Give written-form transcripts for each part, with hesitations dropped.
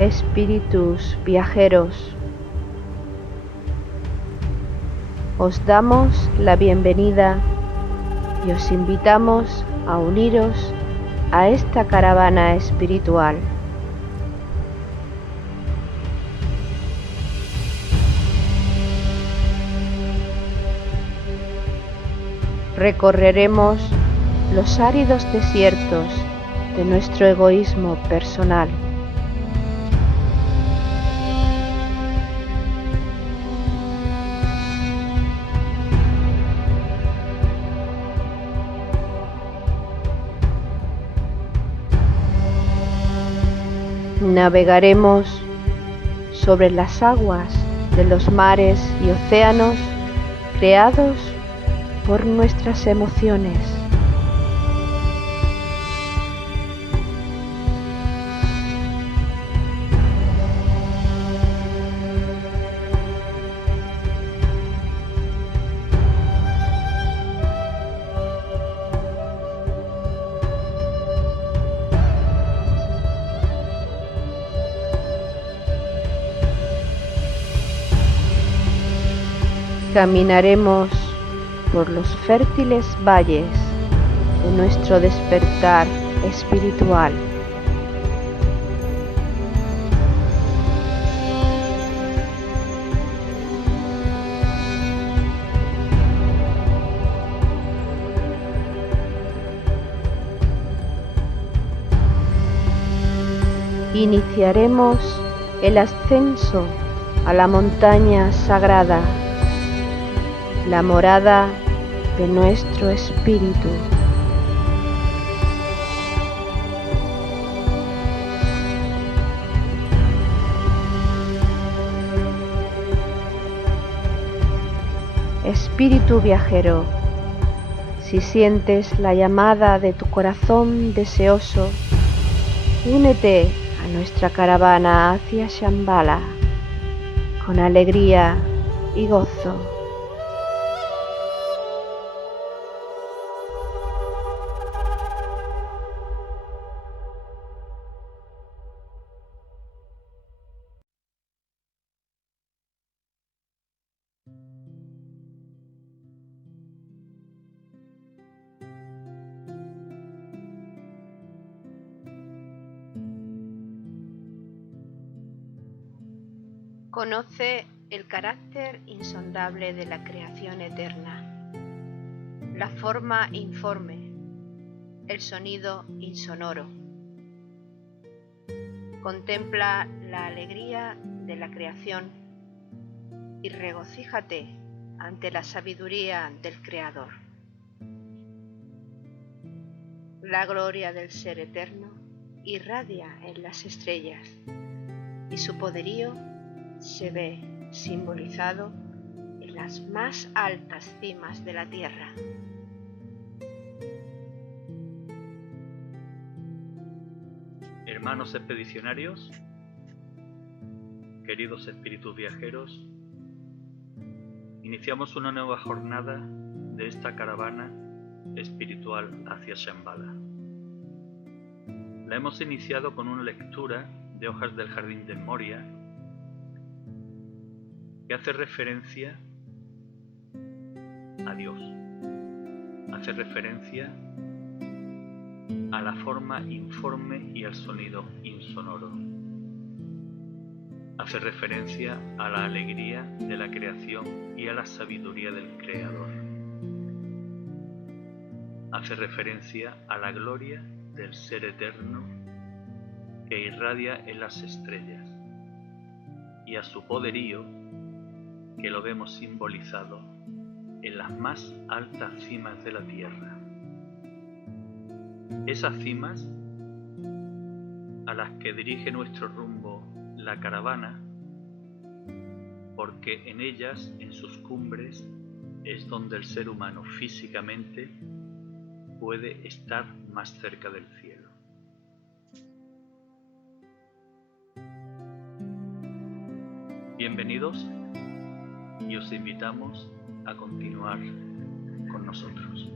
espíritus viajeros, os damos la bienvenida y os invitamos a uniros a esta caravana espiritual. Recorreremos los áridos desiertos de nuestro egoísmo personal. Navegaremos sobre las aguas de los mares y océanos creados por nuestras emociones. Caminaremos por los fértiles valles de nuestro despertar espiritual. Iniciaremos el ascenso a la montaña sagrada, la morada de nuestro espíritu. Espíritu viajero, si sientes la llamada de tu corazón deseoso, únete a nuestra caravana hacia Shambhala con alegría y gozo. Conoce el carácter insondable de la creación eterna, la forma informe, el sonido insonoro. Contempla la alegría de la creación y regocíjate ante la sabiduría del Creador. La gloria del Ser Eterno irradia en las estrellas y su poderío se ve simbolizado en las más altas cimas de la tierra. Hermanos expedicionarios, queridos espíritus viajeros, iniciamos una nueva jornada de esta caravana espiritual hacia Shambhala. La hemos iniciado con una lectura de Hojas del Jardín de Moria que hace referencia a Dios, hace referencia a la forma informe y al sonido insonoro, hace referencia a la alegría de la creación y a la sabiduría del Creador, hace referencia a la gloria del Ser Eterno que irradia en las estrellas y a su poderío que lo vemos simbolizado en las más altas cimas de la tierra. Esas cimas a las que dirige nuestro rumbo la caravana, porque en ellas, en sus cumbres, es donde el ser humano físicamente puede estar más cerca del cielo. Bienvenidos y os invitamos a continuar con nosotros.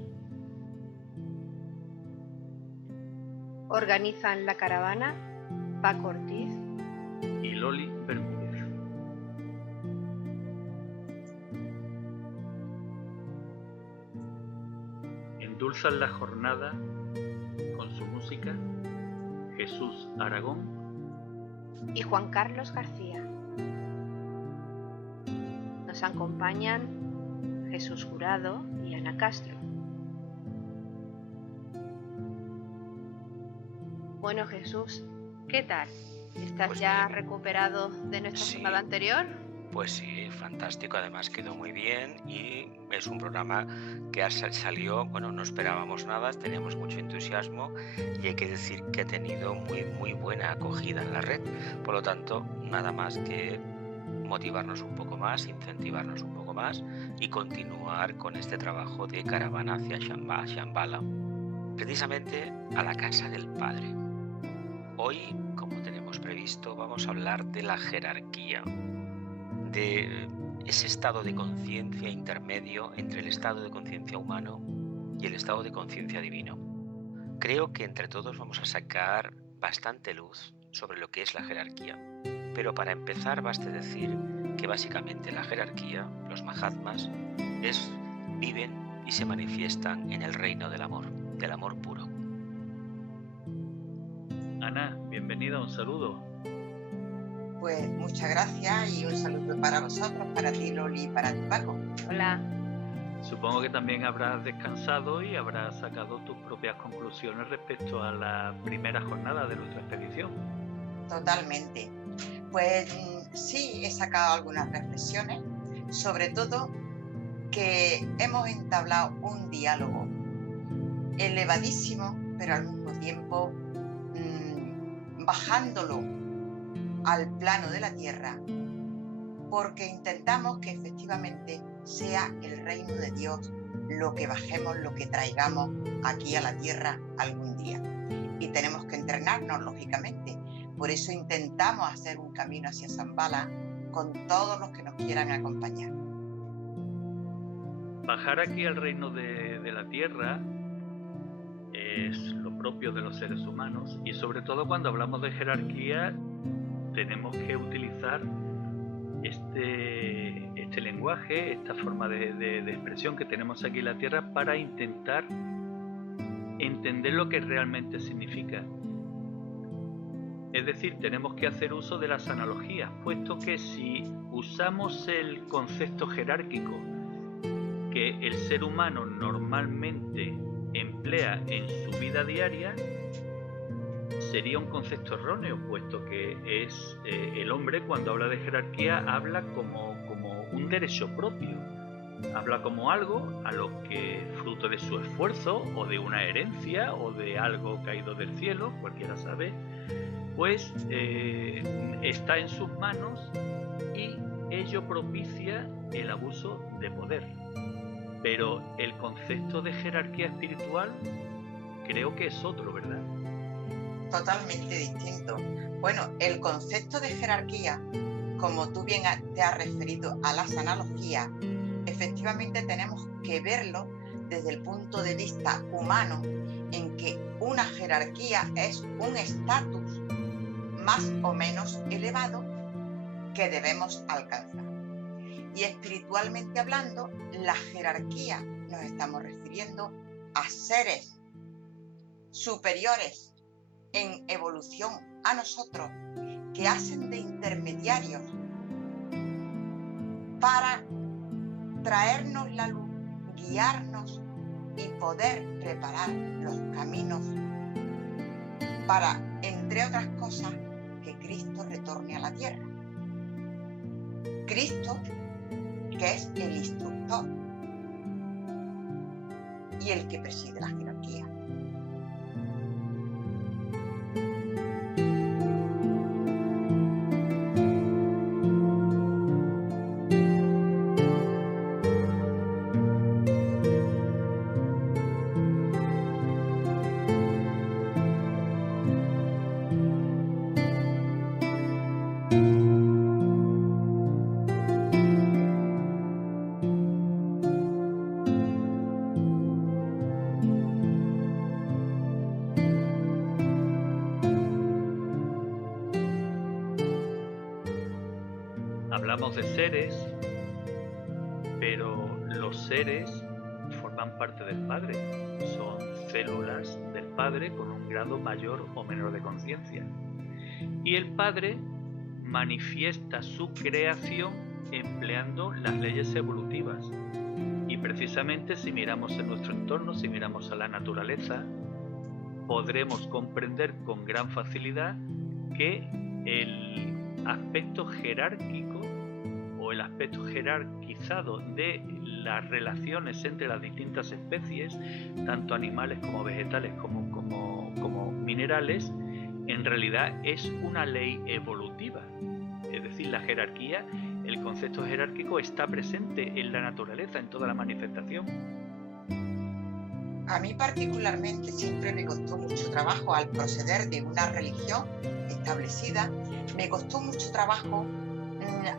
Organizan la caravana Paco Ortiz, Loli Bermúdez. Endulzan la jornada con su música Jesús Aragón y Juan Carlos García. Nos acompañan Jesús Jurado y Ana Castro. Bueno, Jesús, ¿qué tal? ¿Estás Pues ya bien. recuperado de nuestra Sí. jornada anterior? Pues sí, fantástico, además quedó muy bien y es un programa que salió, bueno, no esperábamos nada, teníamos mucho entusiasmo y hay que decir que ha tenido muy buena acogida en la red. Por lo tanto, nada más que motivarnos un poco más, incentivarnos un poco más y continuar con este trabajo de caravana hacia Shambhala, precisamente a la casa del Padre. Hoy, como tenemos previsto, vamos a hablar de la jerarquía, de ese estado de conciencia intermedio entre el estado de conciencia humano y el estado de conciencia divino. Creo que entre todos vamos a sacar bastante luz sobre lo que es la jerarquía, pero para empezar baste decir que básicamente la jerarquía, los Mahatmas, viven y se manifiestan en el reino del amor puro. Ana, bienvenida, un saludo. Pues muchas gracias y un saludo para vosotros, para ti, Loli, y para ti, Paco. Hola. Supongo que también habrás descansado y habrás sacado tus propias conclusiones respecto a la primera jornada de nuestra expedición. Totalmente. Pues sí, he sacado algunas reflexiones, sobre todo que hemos entablado un diálogo elevadísimo, pero al mismo tiempo bajándolo al plano de la tierra, porque intentamos que efectivamente sea el reino de Dios lo que bajemos, lo que traigamos aquí a la tierra algún día. Y tenemos que entrenarnos, lógicamente. Por eso intentamos hacer un camino hacia Shambhala con todos los que nos quieran acompañar. Bajar aquí al reino de la tierra es lo propio de los seres humanos, y sobre todo cuando hablamos de jerarquía tenemos que utilizar este lenguaje, esta forma de expresión que tenemos aquí en la tierra para intentar entender lo que realmente significa. Es decir, tenemos que hacer uso de las analogías, puesto que si usamos el concepto jerárquico que el ser humano normalmente emplea en su vida diaria, sería un concepto erróneo, puesto que es el hombre, cuando habla de jerarquía, habla como un derecho propio, habla como algo a lo que, fruto de su esfuerzo o de una herencia o de algo caído del cielo, cualquiera sabe, pues está en sus manos y ello propicia el abuso de poder. Pero el concepto de jerarquía espiritual creo que es otro, ¿verdad? Totalmente distinto. Bueno, el concepto de jerarquía, como tú bien te has referido a las analogías, efectivamente tenemos que verlo desde el punto de vista humano, en que una jerarquía es un estatus más o menos elevado que debemos alcanzar. Y espiritualmente hablando, la jerarquía nos estamos refiriendo a seres superiores en evolución a nosotros, que hacen de intermediarios para traernos la luz, guiarnos y poder preparar los caminos para, entre otras cosas, que Cristo retorne a la tierra. Cristo, que es el instructor y el que preside la jerarquía. Hablamos de seres, pero los seres forman parte del Padre, son células del Padre con un grado mayor o menor de conciencia. Y el Padre manifiesta su creación empleando las leyes evolutivas. Y precisamente si miramos en nuestro entorno, si miramos a la naturaleza, podremos comprender con gran facilidad que el aspecto jerárquico o el aspecto jerarquizado de las relaciones entre las distintas especies, tanto animales como vegetales como minerales, en realidad es una ley evolutiva. Es decir, la jerarquía, el concepto jerárquico está presente en la naturaleza, en toda la manifestación. A mí particularmente siempre me costó mucho trabajo al proceder de una religión establecida, me costó mucho trabajo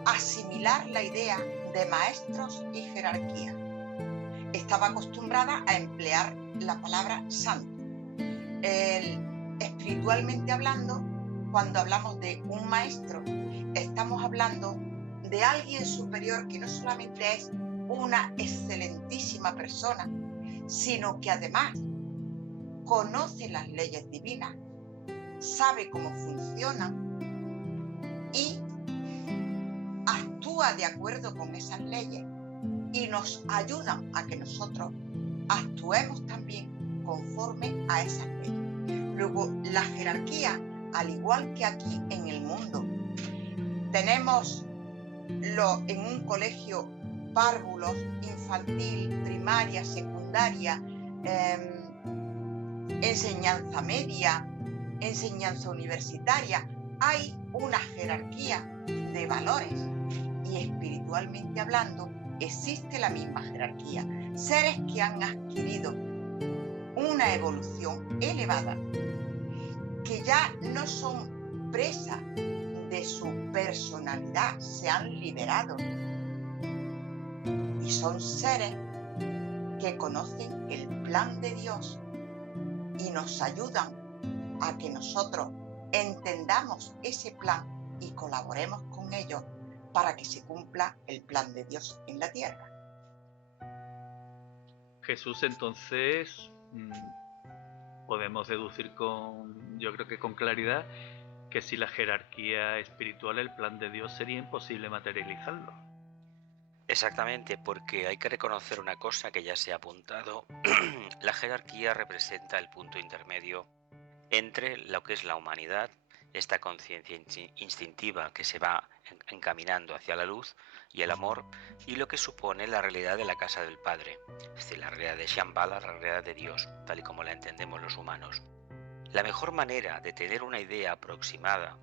asimilar la idea de maestros y jerarquía. Estaba acostumbrada a emplear la palabra santo. Espiritualmente hablando, cuando hablamos de un maestro, estamos hablando de alguien superior que no solamente es una excelentísima persona, sino que además conoce las leyes divinas, sabe cómo funcionan y actúa de acuerdo con esas leyes y nos ayudan a que nosotros actuemos también conforme a esas leyes. Luego, la jerarquía, al igual que aquí en el mundo, tenemos en un colegio párvulos, infantil, primaria, secundaria, enseñanza media, enseñanza universitaria. Hay una jerarquía de valores y espiritualmente hablando existe la misma jerarquía. Seres que han adquirido una evolución elevada, que ya no son presa de su personalidad, se han liberado y son seres que conocen el plan de Dios y nos ayudan a que nosotros entendamos ese plan y colaboremos con ellos para que se cumpla el plan de Dios en la tierra. Jesús, entonces, podemos deducir yo creo que con claridad, que si la jerarquía espiritual, el plan de Dios, sería imposible materializarlo. Exactamente, porque hay que reconocer una cosa que ya se ha apuntado. La jerarquía representa el punto intermedio entre lo que es la humanidad, esta conciencia instintiva que se va encaminando hacia la luz y el amor, y lo que supone la realidad de la casa del Padre, es decir, la realidad de Shambhala, la realidad de Dios, tal y como la entendemos los humanos. La mejor manera de tener una idea aproximada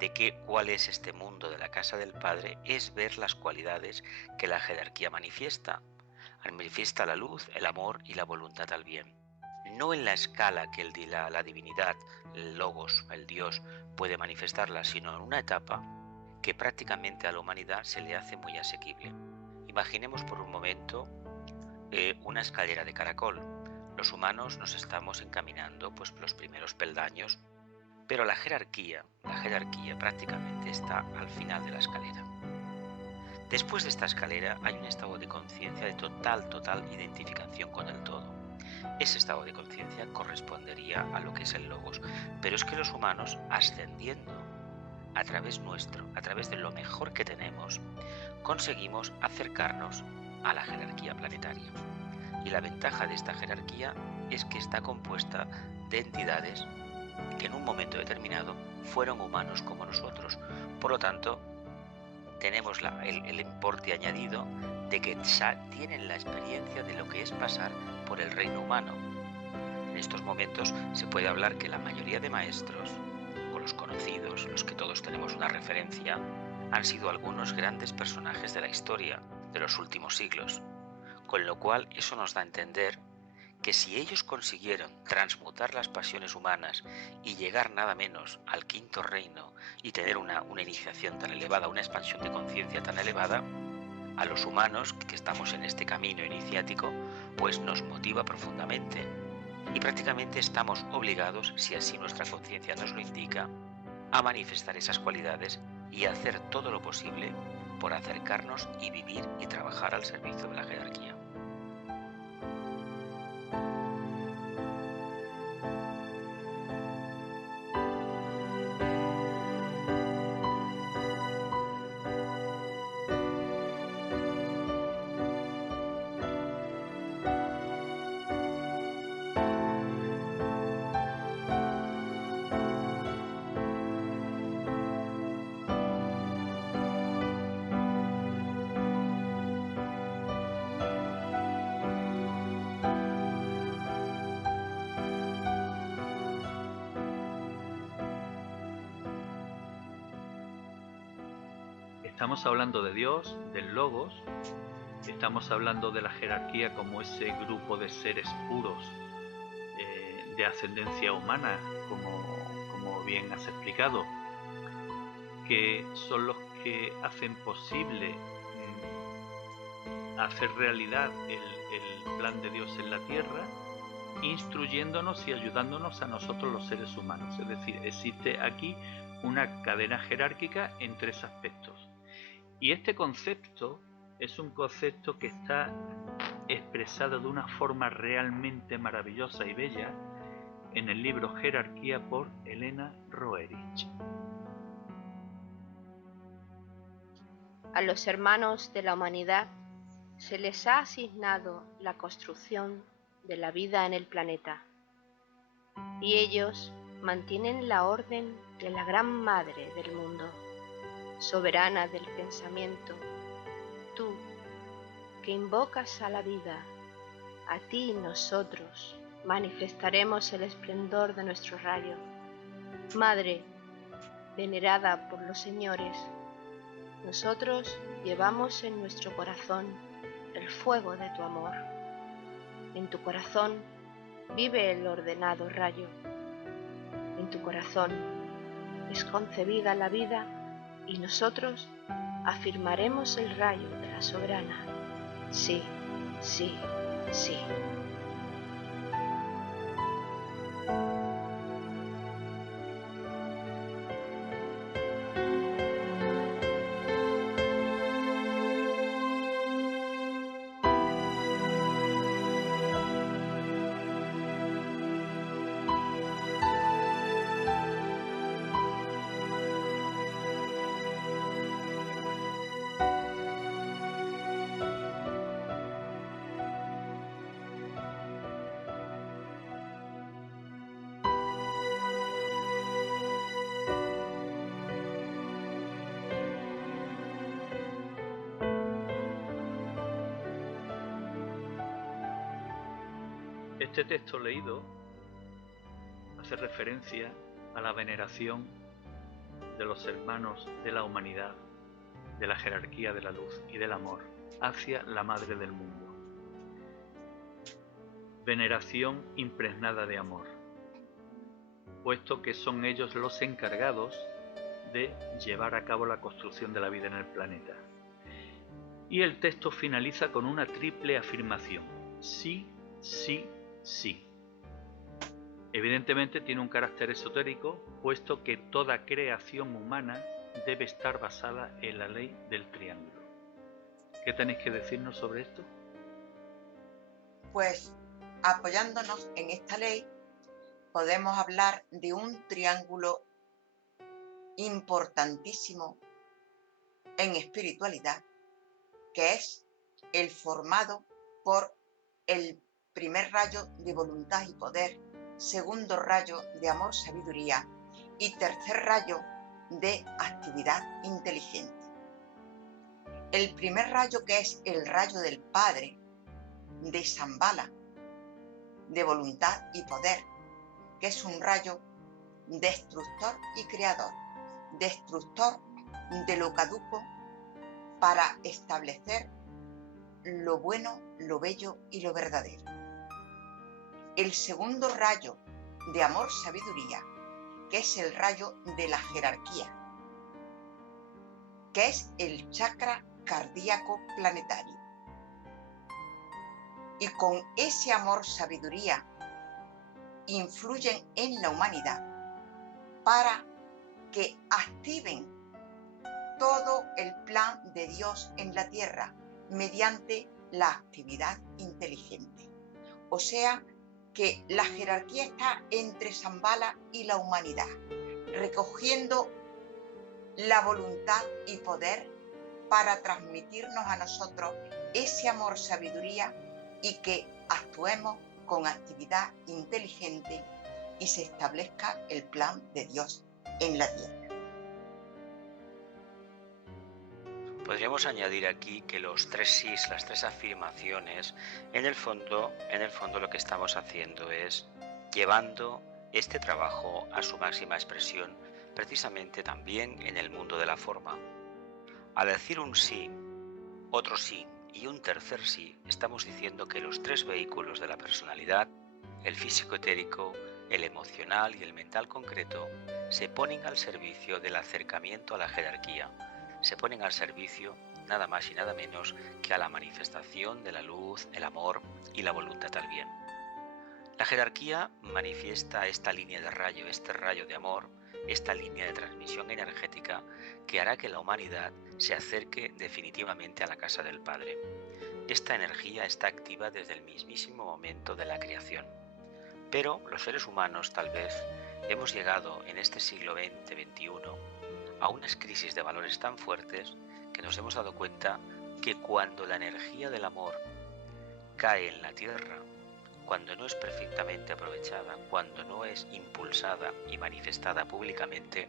de cuál es este mundo de la casa del Padre es ver las cualidades que la jerarquía manifiesta. Manifiesta la luz, el amor y la voluntad al bien. No en la escala que la divinidad, el logos, el Dios, puede manifestarla, sino en una etapa que prácticamente a la humanidad se le hace muy asequible. Imaginemos por un momento una escalera de caracol. Los humanos nos estamos encaminando pues los primeros peldaños, pero la jerarquía prácticamente está al final de la escalera. Después de esta escalera hay un estado de conciencia de total identificación con el todo. Ese estado de conciencia correspondería a lo que es el logos, pero es que los humanos, ascendiendo a través nuestro, a través de lo mejor que tenemos, conseguimos acercarnos a la jerarquía planetaria. Y la ventaja de esta jerarquía es que está compuesta de entidades que en un momento determinado fueron humanos como nosotros. Por lo tanto, tenemos el importe añadido de que ya tienen la experiencia de lo que es pasar por el reino humano. En estos momentos se puede hablar que la mayoría de maestros, o los conocidos, los que todos tenemos una referencia, han sido algunos grandes personajes de la historia de los últimos siglos. Con lo cual eso nos da a entender que si ellos consiguieron transmutar las pasiones humanas y llegar nada menos al quinto reino y tener una iniciación tan elevada, una expansión de conciencia tan elevada, a los humanos que estamos en este camino iniciático, pues nos motiva profundamente y prácticamente estamos obligados, si así nuestra conciencia nos lo indica, a manifestar esas cualidades y a hacer todo lo posible por acercarnos y vivir y trabajar al servicio de la jerarquía. Estamos hablando de Dios, del Logos, estamos hablando de la jerarquía como ese grupo de seres puros de ascendencia humana, como bien has explicado, que son los que hacen posible hacer realidad el plan de Dios en la tierra, instruyéndonos y ayudándonos a nosotros los seres humanos. Es decir, existe aquí una cadena jerárquica en tres aspectos. Y este concepto es un concepto que está expresado de una forma realmente maravillosa y bella en el libro Jerarquía por Elena Roerich. A los hermanos de la humanidad se les ha asignado la construcción de la vida en el planeta, y ellos mantienen la orden de la Gran Madre del mundo, soberana del pensamiento. Tú, que invocas a la vida, a ti nosotros manifestaremos el esplendor de nuestro rayo. Madre, venerada por los señores, nosotros llevamos en nuestro corazón el fuego de tu amor. En tu corazón vive el ordenado rayo. En tu corazón es concebida la vida y nosotros afirmaremos el rayo de la soberana. Sí, sí, sí. Este texto leído hace referencia a la veneración de los hermanos de la humanidad, de la jerarquía de la luz y del amor hacia la Madre del mundo. Veneración impregnada de amor, puesto que son ellos los encargados de llevar a cabo la construcción de la vida en el planeta. Y el texto finaliza con una triple afirmación: sí, sí, sí. Evidentemente tiene un carácter esotérico, puesto que toda creación humana debe estar basada en la ley del triángulo. ¿Qué tenéis que decirnos sobre esto? Pues apoyándonos en esta ley, podemos hablar de un triángulo importantísimo en espiritualidad, que es el formado por el primer rayo de voluntad y poder, segundo rayo de amor, sabiduría y tercer rayo de actividad inteligente. El primer rayo, que es el rayo del Padre, de Shambhala, de voluntad y poder, que es un rayo destructor y creador, destructor de lo caduco para establecer lo bueno, lo bello y lo verdadero. El segundo rayo de amor, sabiduría, que es el rayo de la jerarquía, que es el chakra cardíaco planetario. Y con ese amor, sabiduría, influyen en la humanidad para que activen todo el plan de Dios en la tierra mediante la actividad inteligente. O sea, que la jerarquía está entre Shambhala y la humanidad, recogiendo la voluntad y poder para transmitirnos a nosotros ese amor, sabiduría y que actuemos con actividad inteligente y se establezca el plan de Dios en la tierra. Podríamos añadir aquí que los tres sís, las tres afirmaciones, en el fondo lo que estamos haciendo es llevando este trabajo a su máxima expresión, precisamente también en el mundo de la forma. Al decir un sí, otro sí y un tercer sí, estamos diciendo que los tres vehículos de la personalidad, el físico etérico, el emocional y el mental concreto, se ponen al servicio del acercamiento a la jerarquía, se ponen al servicio nada más y nada menos que a la manifestación de la luz, el amor y la voluntad al bien. La jerarquía manifiesta esta línea de rayo, este rayo de amor, esta línea de transmisión energética que hará que la humanidad se acerque definitivamente a la casa del Padre. Esta energía está activa desde el mismísimo momento de la creación. Pero los seres humanos tal vez hemos llegado en este siglo XX-XXI a unas crisis de valores tan fuertes que nos hemos dado cuenta que cuando la energía del amor cae en la tierra, cuando no es perfectamente aprovechada, cuando no es impulsada y manifestada públicamente,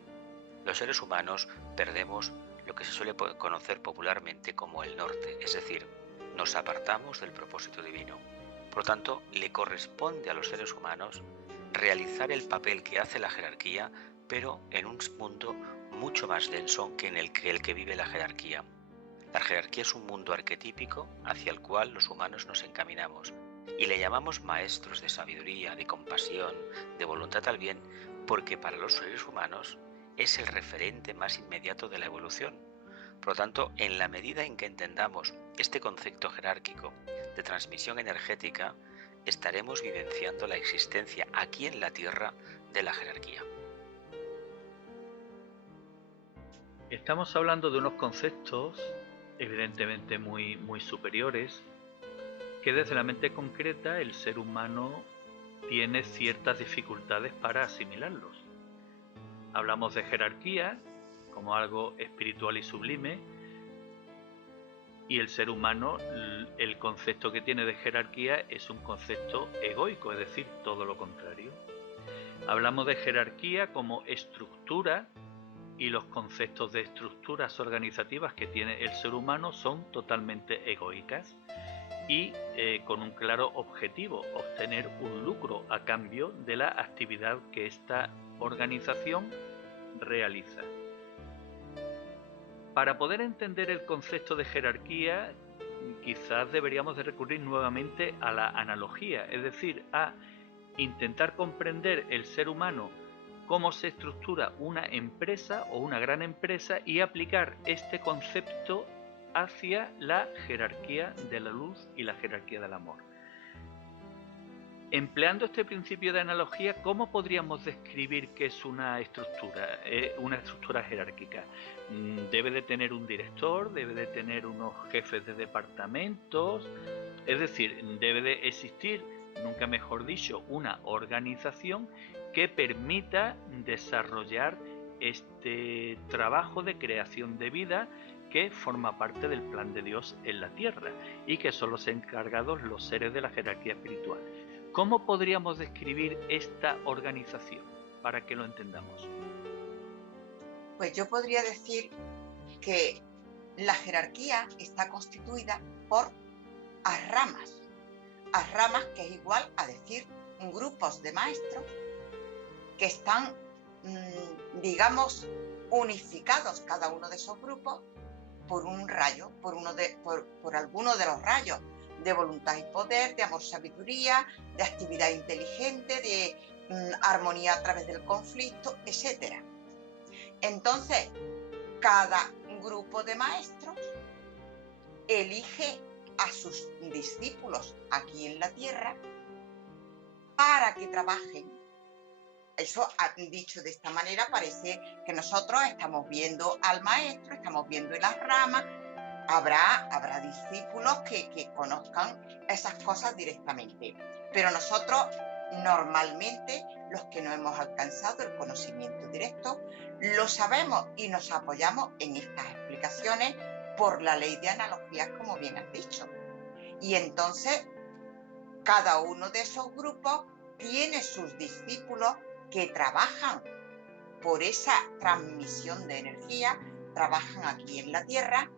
los seres humanos perdemos lo que se suele conocer popularmente como el norte, es decir, nos apartamos del propósito divino. Por lo tanto, le corresponde a los seres humanos realizar el papel que hace la jerarquía, pero en un mundo mucho más denso que en el que vive la jerarquía. La jerarquía es un mundo arquetípico hacia el cual los humanos nos encaminamos y le llamamos maestros de sabiduría, de compasión, de voluntad al bien, porque para los seres humanos es el referente más inmediato de la evolución. Por lo tanto, en la medida en que entendamos este concepto jerárquico de transmisión energética, estaremos vivenciando la existencia aquí en la Tierra de la jerarquía. Estamos hablando de unos conceptos evidentemente muy superiores que desde la mente concreta el ser humano tiene ciertas dificultades para asimilarlos. Hablamos de jerarquía como algo espiritual y sublime, y el ser humano, el concepto que tiene de jerarquía es un concepto egoico, es decir, todo lo contrario. Hablamos de jerarquía como estructura, y los conceptos de estructuras organizativas que tiene el ser humano son totalmente egoicas y con un claro objetivo, obtener un lucro a cambio de la actividad que esta organización realiza. Para poder entender el concepto de jerarquía, quizás deberíamos de recurrir nuevamente a la analogía, es decir, a intentar comprender el ser humano, cómo se estructura una empresa o una gran empresa y aplicar este concepto hacia la jerarquía de la luz y la jerarquía del amor. Empleando este principio de analogía, ¿cómo podríamos describir qué es una estructura jerárquica? Debe de tener un director, debe de tener unos jefes de departamentos, es decir, debe de existir, nunca mejor dicho, una organización que permita desarrollar este trabajo de creación de vida que forma parte del plan de Dios en la tierra y que son los encargados los seres de la jerarquía espiritual. ¿Cómo podríamos describir esta organización para que lo entendamos? Pues yo podría decir que la jerarquía está constituida por ramas que es igual a decir grupos de maestros que están, digamos, unificados cada uno de esos grupos por un rayo, por alguno de los rayos de voluntad y poder, de amor, sabiduría, de actividad inteligente, de armonía a través del conflicto, etc. Entonces, cada grupo de maestros elige a sus discípulos aquí en la tierra para que trabajen eso dicho de esta manera parece que nosotros estamos viendo al maestro, estamos viendo en las ramas. Habrá discípulos que conozcan esas cosas directamente, pero nosotros normalmente, los que no hemos alcanzado el conocimiento directo, lo sabemos y nos apoyamos en estas explicaciones por la ley de analogías, como bien has dicho. Y entonces, cada uno de esos grupos tiene sus discípulos que trabajan por esa transmisión de energía, trabajan aquí en la Tierra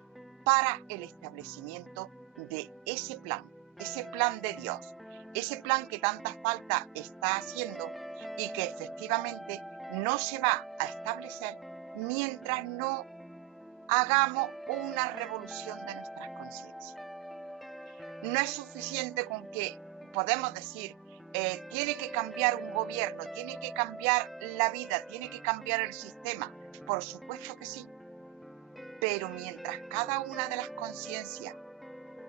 para el establecimiento de ese plan de Dios, ese plan que tanta falta está haciendo y que efectivamente no se va a establecer mientras no hagamos una revolución de nuestras conciencias. No es suficiente con que podemos decir, tiene que cambiar un gobierno, tiene que cambiar la vida, tiene que cambiar el sistema. Por supuesto que sí. Pero mientras cada una de las conciencias,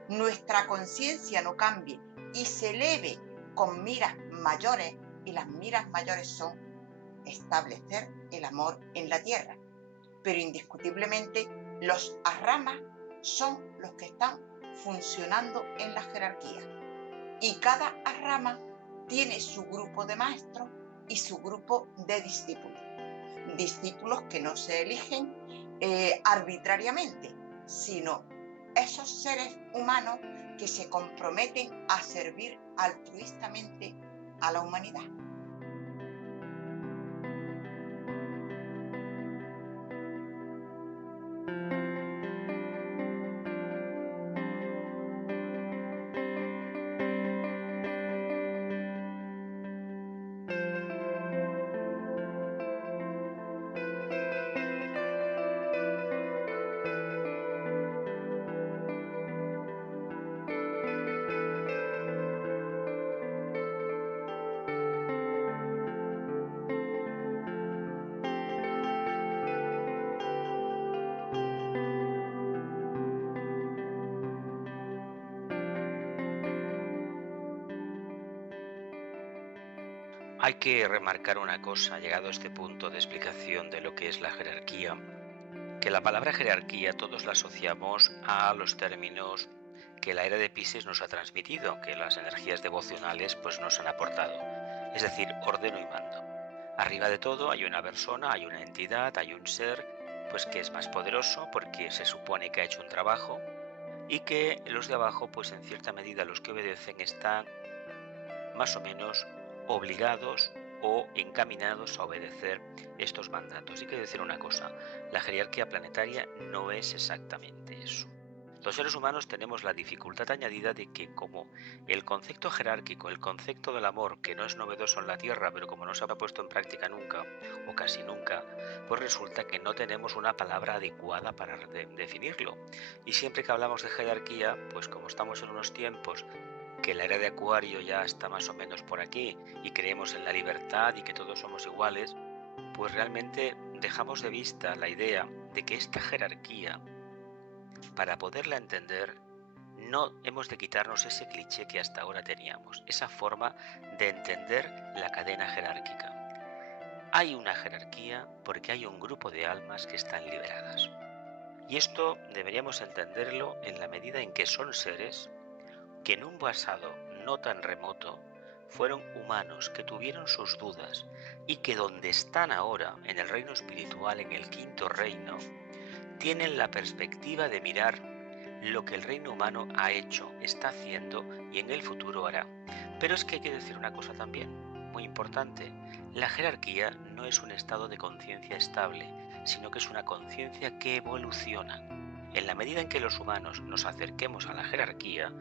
nuestra conciencia no cambie y se eleve con miras mayores, y las miras mayores son establecer el amor en la tierra. Pero indiscutiblemente los ahramas son los que están funcionando en la jerarquía. Y cada ahrama tiene su grupo de maestros y su grupo de discípulos. Discípulos que no se eligen arbitrariamente, sino esos seres humanos que se comprometen a servir altruistamente a la humanidad. Hay que remarcar una cosa, llegado a este punto de explicación de lo que es la jerarquía, que la palabra jerarquía todos la asociamos a los términos que la era de Piscis nos ha transmitido, que las energías devocionales pues nos han aportado, es decir, ordeno y mando. Arriba de todo hay una persona, hay una entidad, hay un ser, pues que es más poderoso porque se supone que ha hecho un trabajo y que los de abajo, pues en cierta medida los que obedecen están más o menos obligados o encaminados a obedecer estos mandatos. Hay que decir una cosa, la jerarquía planetaria no es exactamente eso. Los seres humanos tenemos la dificultad añadida de que como el concepto jerárquico, el concepto del amor, que no es novedoso en la Tierra, pero como no se ha puesto en práctica nunca, o casi nunca, pues resulta que no tenemos una palabra adecuada para definirlo. Y siempre que hablamos de jerarquía, pues como estamos en unos tiempos que la era de Acuario ya está más o menos por aquí y creemos en la libertad y que todos somos iguales, pues realmente dejamos de vista la idea de que esta jerarquía, para poderla entender, no hemos de quitarnos ese cliché que hasta ahora teníamos, esa forma de entender la cadena jerárquica. Hay una jerarquía porque hay un grupo de almas que están liberadas. Y esto deberíamos entenderlo en la medida en que son seres que en un pasado no tan remoto fueron humanos que tuvieron sus dudas y que donde están ahora, en el reino espiritual, en el quinto reino, tienen la perspectiva de mirar lo que el reino humano ha hecho, está haciendo y en el futuro hará. Pero es que hay que decir una cosa también, muy importante, la jerarquía no es un estado de conciencia estable, sino que es una conciencia que evoluciona. En la medida en que los humanos nos acerquemos a la jerarquía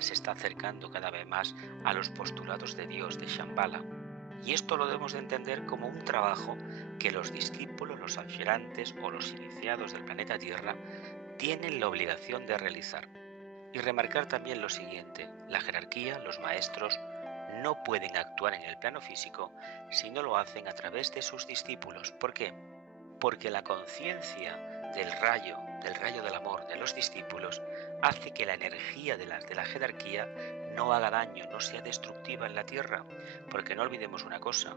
se está acercando cada vez más a los postulados de Dios, de Shambhala. Y esto lo debemos de entender como un trabajo que los discípulos, los aspirantes o los iniciados del planeta Tierra tienen la obligación de realizar. Y remarcar también lo siguiente, la jerarquía, los maestros, no pueden actuar en el plano físico si no lo hacen a través de sus discípulos. ¿Por qué? Porque la conciencia del rayo del amor de los discípulos hace que la energía de la jerarquía no haga daño, no sea destructiva en la tierra, porque no olvidemos una cosa,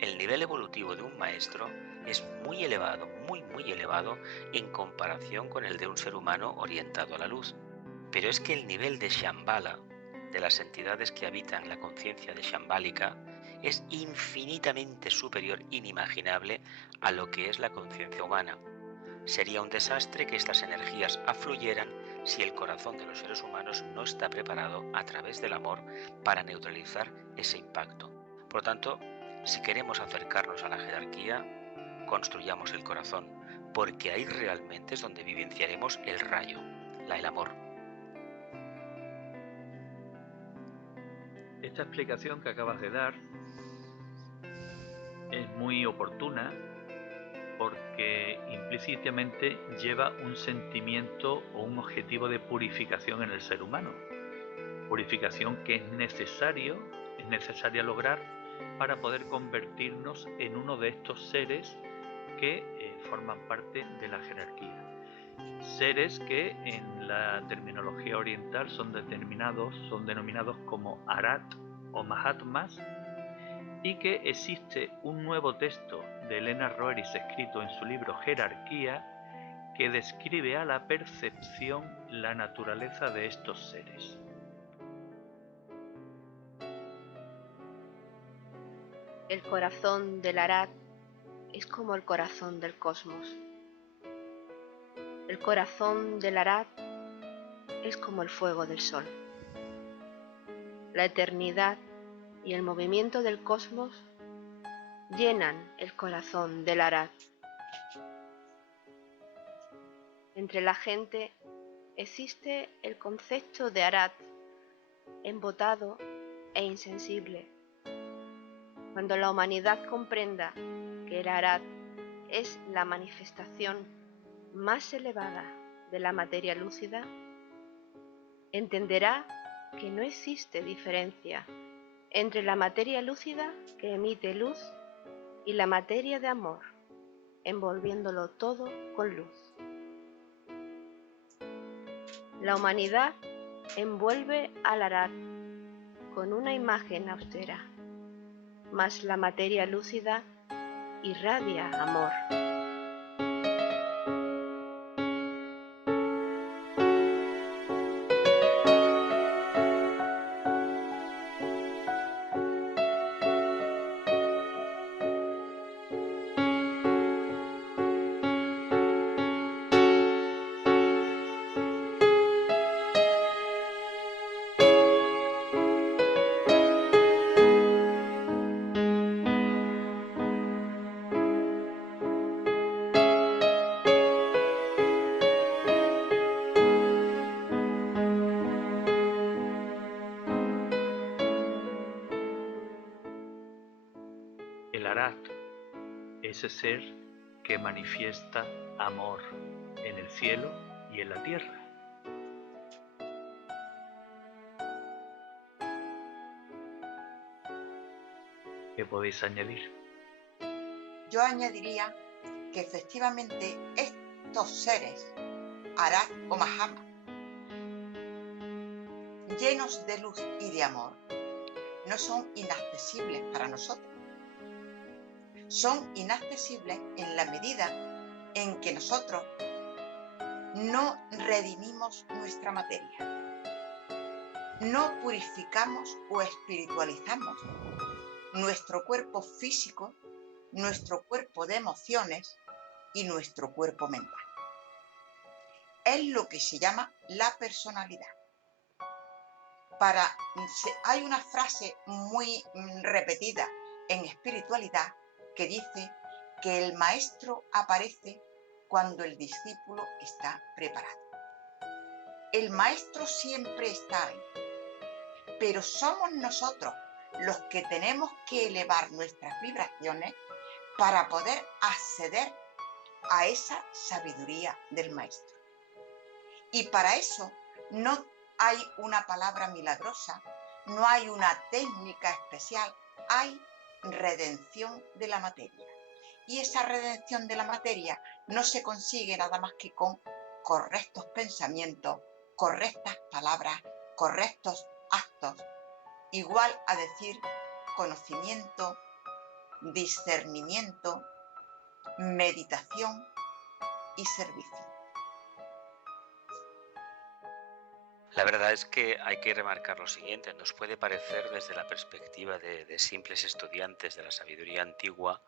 el nivel evolutivo de un maestro es muy elevado, muy elevado en comparación con el de un ser humano orientado a la luz. Pero es que el nivel de Shambhala, de las entidades que habitan la conciencia de Shambhálica, es infinitamente superior, inimaginable a lo que es la conciencia humana. Sería un desastre que estas energías afluyeran si el corazón de los seres humanos no está preparado a través del amor para neutralizar ese impacto. Por lo tanto, si queremos acercarnos a la jerarquía, construyamos el corazón, porque ahí realmente es donde vivenciaremos el rayo, el amor. Esta explicación que acabas de dar es muy oportuna porque implícitamente lleva un sentimiento o un objetivo de purificación en el ser humano. Purificación que es necesaria lograr para poder convertirnos en uno de estos seres que forman parte de la jerarquía. Seres que en la terminología oriental son denominados como Arat o Mahatmas, y que existe un nuevo texto de Elena Roeris escrito en su libro Jerarquía que describe a la perfección la naturaleza de estos seres. El corazón del Arat es como el corazón del cosmos. El corazón del Arat es como el fuego del sol. La eternidad y el movimiento del cosmos llenan el corazón del Arat. Entre la gente existe el concepto de Arat, embotado e insensible. Cuando la humanidad comprenda que el Arat es la manifestación más elevada de la materia lúcida, entenderá que no existe diferencia entre la materia lúcida que emite luz y la materia de amor, envolviéndolo todo con luz. La humanidad envuelve al Arat con una imagen austera, mas la materia lúcida irradia amor. El Arat, ese ser que manifiesta amor en el cielo y en la tierra. ¿Qué podéis añadir? Yo añadiría que efectivamente estos seres, Arat o Mahatma, llenos de luz y de amor, no son inaccesibles para nosotros. Son inaccesibles en la medida en que nosotros no redimimos nuestra materia, no purificamos o espiritualizamos nuestro cuerpo físico, nuestro cuerpo de emociones y nuestro cuerpo mental. Es lo que se llama la personalidad. Hay una frase muy repetida en espiritualidad que dice que el maestro aparece cuando el discípulo está preparado. El maestro siempre está ahí, pero somos nosotros los que tenemos que elevar nuestras vibraciones para poder acceder a esa sabiduría del maestro. Y para eso no hay una palabra milagrosa, no hay una técnica especial, hay redención de la materia. Y esa redención de la materia no se consigue nada más que con correctos pensamientos, correctas palabras, correctos actos, igual a decir conocimiento, discernimiento, meditación y servicio. La verdad es que hay que remarcar lo siguiente. Nos puede parecer desde la perspectiva de simples estudiantes de la sabiduría antigua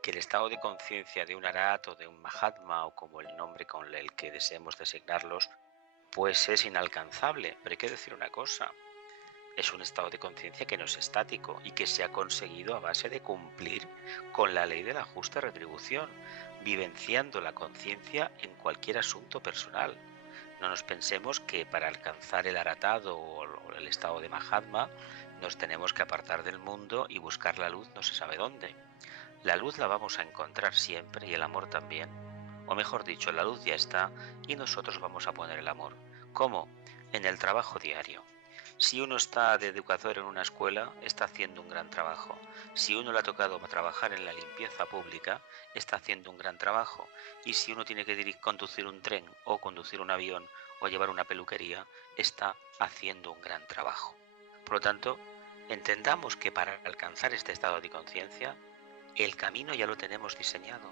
que el estado de conciencia de un Arat o de un Mahatma, o como el nombre con el que deseemos designarlos, pues es inalcanzable. Pero hay que decir una cosa: es un estado de conciencia que no es estático y que se ha conseguido a base de cumplir con la ley de la justa retribución, vivenciando la conciencia en cualquier asunto personal. No nos pensemos que para alcanzar el aratado o el estado de Mahatma nos tenemos que apartar del mundo y buscar la luz no se sabe dónde. La luz la vamos a encontrar siempre y el amor también. O mejor dicho, la luz ya está y nosotros vamos a poner el amor. ¿Cómo? En el trabajo diario. Si uno está de educador en una escuela, está haciendo un gran trabajo. Si uno le ha tocado trabajar en la limpieza pública, está haciendo un gran trabajo. Y si uno tiene que conducir un tren o conducir un avión o llevar una peluquería, está haciendo un gran trabajo. Por lo tanto, entendamos que para alcanzar este estado de conciencia, el camino ya lo tenemos diseñado.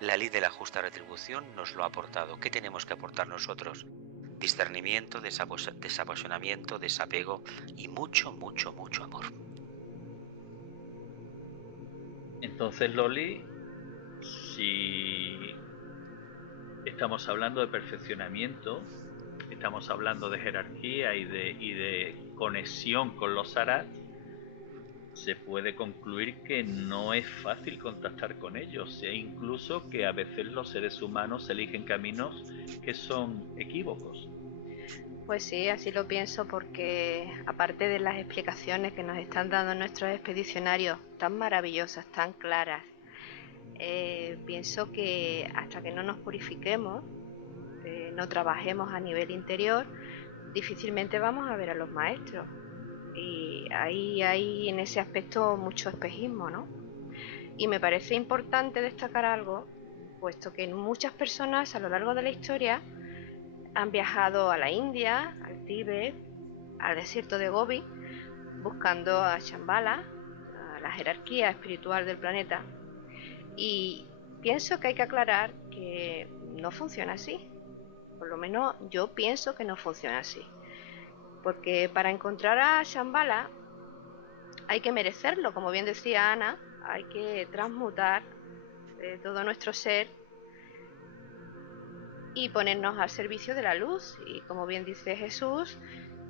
La ley de la justa retribución nos lo ha aportado. ¿Qué tenemos que aportar nosotros? Discernimiento, desapasionamiento, desapego y mucho, mucho, mucho amor. Entonces, Loli, si estamos hablando de perfeccionamiento, estamos hablando de jerarquía y de conexión con los Arats, se puede concluir que no es fácil contactar con ellos, e incluso que a veces los seres humanos eligen caminos que son equívocos. Pues sí, así lo pienso, porque aparte de las explicaciones que nos están dando nuestros expedicionarios tan maravillosas, tan claras, pienso que hasta que no nos purifiquemos, no trabajemos a nivel interior, difícilmente vamos a ver a los maestros. Y ahí hay en ese aspecto mucho espejismo, ¿no? Y me parece importante destacar algo, puesto que muchas personas a lo largo de la historia han viajado a la India, al Tíbet, al desierto de Gobi, buscando a Shambhala, a la jerarquía espiritual del planeta. Y pienso que hay que aclarar que no funciona así. Por lo menos yo pienso que no funciona así. Porque para encontrar a Shambhala hay que merecerlo, como bien decía Ana, hay que transmutar todo nuestro ser y ponernos al servicio de la luz. Y como bien dice Jesús,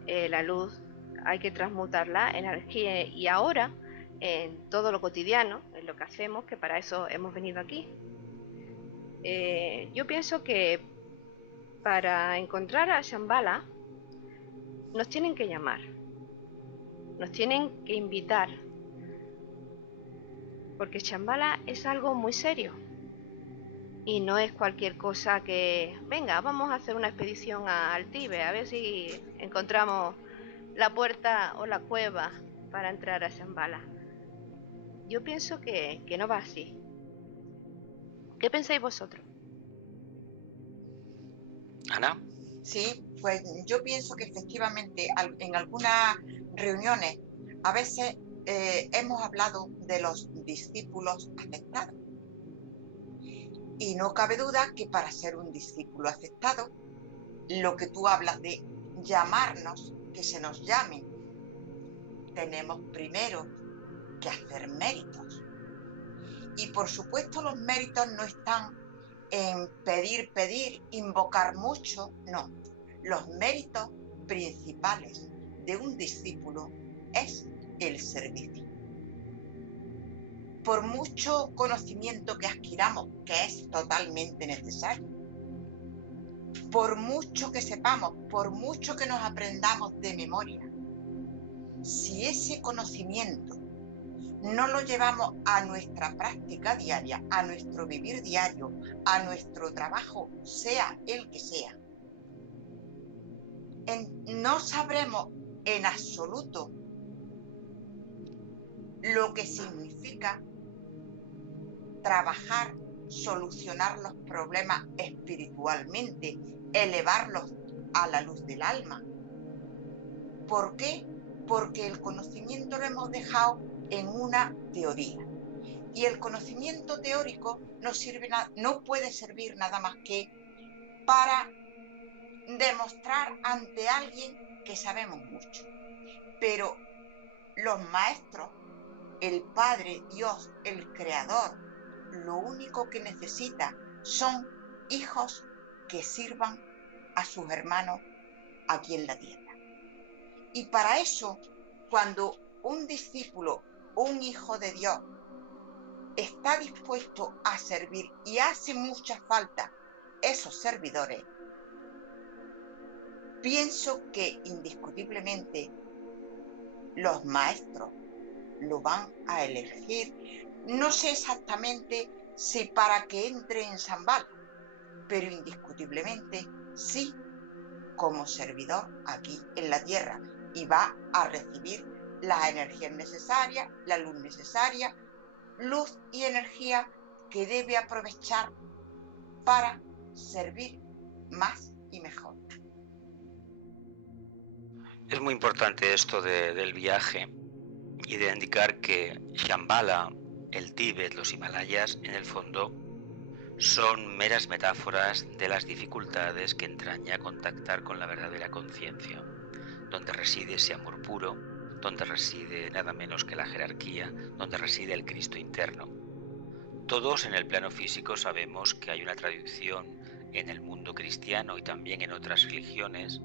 la luz hay que transmutarla en energía y ahora en todo lo cotidiano, en lo que hacemos, que para eso hemos venido aquí. Yo pienso que para encontrar a Shambhala nos tienen que llamar, nos tienen que invitar, porque Shambhala es algo muy serio y no es cualquier cosa que, venga, vamos a hacer una expedición al Tíbet, a ver si encontramos la puerta o la cueva para entrar a Shambhala. Yo pienso que no va así. ¿Qué pensáis vosotros? Ana. Sí, pues yo pienso que efectivamente en algunas reuniones a veces hemos hablado de los discípulos aceptados. Y no cabe duda que para ser un discípulo aceptado, lo que tú hablas de llamarnos, que se nos llamen, tenemos primero que hacer méritos. Y por supuesto los méritos no están en pedir, invocar mucho, no. Los méritos principales de un discípulo es el servicio. Por mucho conocimiento que adquiramos, que es totalmente necesario, por mucho que sepamos, por mucho que nos aprendamos de memoria, si ese conocimiento no lo llevamos a nuestra práctica diaria, a nuestro vivir diario, a nuestro trabajo, sea el que sea, no sabremos en absoluto lo que significa trabajar, solucionar los problemas espiritualmente, elevarlos a la luz del alma. ¿Por qué? Porque el conocimiento lo hemos dejado en una teoría. Y el conocimiento teórico no puede servir nada más que para demostrar ante alguien que sabemos mucho. Pero los maestros, el Padre, Dios, el Creador, lo único que necesita son hijos que sirvan a sus hermanos aquí en la tierra. Y para eso, cuando un discípulo, un hijo de Dios, está dispuesto a servir y hace mucha falta esos servidores, pienso que indiscutiblemente los maestros lo van a elegir. No sé exactamente si para que entre en Shambhala, pero indiscutiblemente sí como servidor aquí en la tierra, y va a recibir las energías necesarias, la luz necesaria, luz y energía que debe aprovechar para servir más y mejor. Es muy importante esto del viaje y de indicar que Shambhala, el Tíbet, los Himalayas, en el fondo son meras metáforas de las dificultades que entraña contactar con la verdadera conciencia, donde reside ese amor puro, donde reside nada menos que la jerarquía, donde reside el Cristo interno. Todos en el plano físico sabemos que hay una tradición en el mundo cristiano y también en otras religiones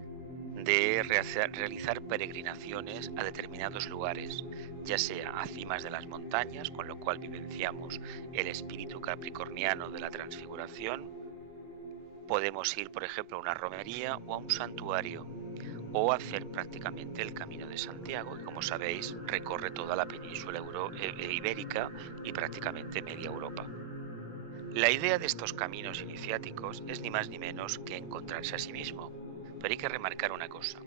de realizar peregrinaciones a determinados lugares, ya sea a cimas de las montañas, con lo cual vivenciamos el espíritu capricorniano de la transfiguración. Podemos ir, por ejemplo, a una romería o a un santuario, o hacer prácticamente el Camino de Santiago, que como sabéis recorre toda la península ibérica y prácticamente media Europa. La idea de estos caminos iniciáticos es ni más ni menos que encontrarse a sí mismo. Pero hay que remarcar una cosa: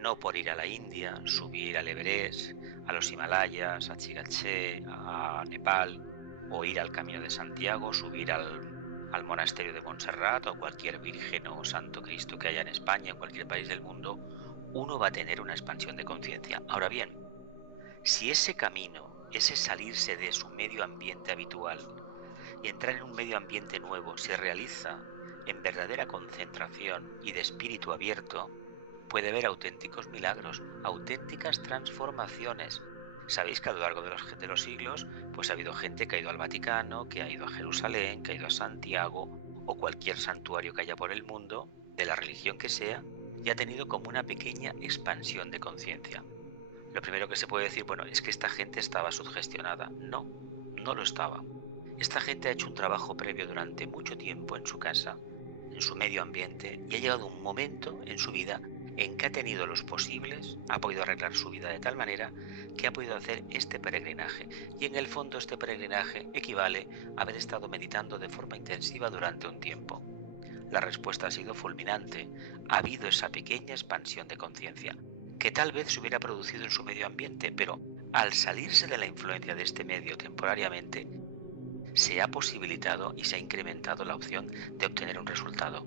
no por ir a la India, subir al Everest, a los Himalayas, a Chigaché, a Nepal, o ir al Camino de Santiago, subir al monasterio de Montserrat o cualquier virgen o santo Cristo que haya en España, en cualquier país del mundo, uno va a tener una expansión de conciencia. Ahora bien, si ese camino, ese salirse de su medio ambiente habitual y entrar en un medio ambiente nuevo, se realiza en verdadera concentración y de espíritu abierto, puede haber auténticos milagros, auténticas transformaciones. Sabéis que a lo largo de los siglos, pues ha habido gente que ha ido al Vaticano, que ha ido a Jerusalén, que ha ido a Santiago o cualquier santuario que haya por el mundo, de la religión que sea, y ha tenido como una pequeña expansión de conciencia. Lo primero que se puede decir, bueno, es que esta gente estaba sugestionada. No, no lo estaba. Esta gente ha hecho un trabajo previo durante mucho tiempo en su casa, en su medio ambiente, y ha llegado un momento en su vida en que ha tenido los posibles, ha podido arreglar su vida de tal manera que ha podido hacer este peregrinaje. Y en el fondo este peregrinaje equivale a haber estado meditando de forma intensiva durante un tiempo. La respuesta ha sido fulminante. Ha habido esa pequeña expansión de conciencia, que tal vez se hubiera producido en su medio ambiente, pero al salirse de la influencia de este medio temporariamente, se ha posibilitado y se ha incrementado la opción de obtener un resultado.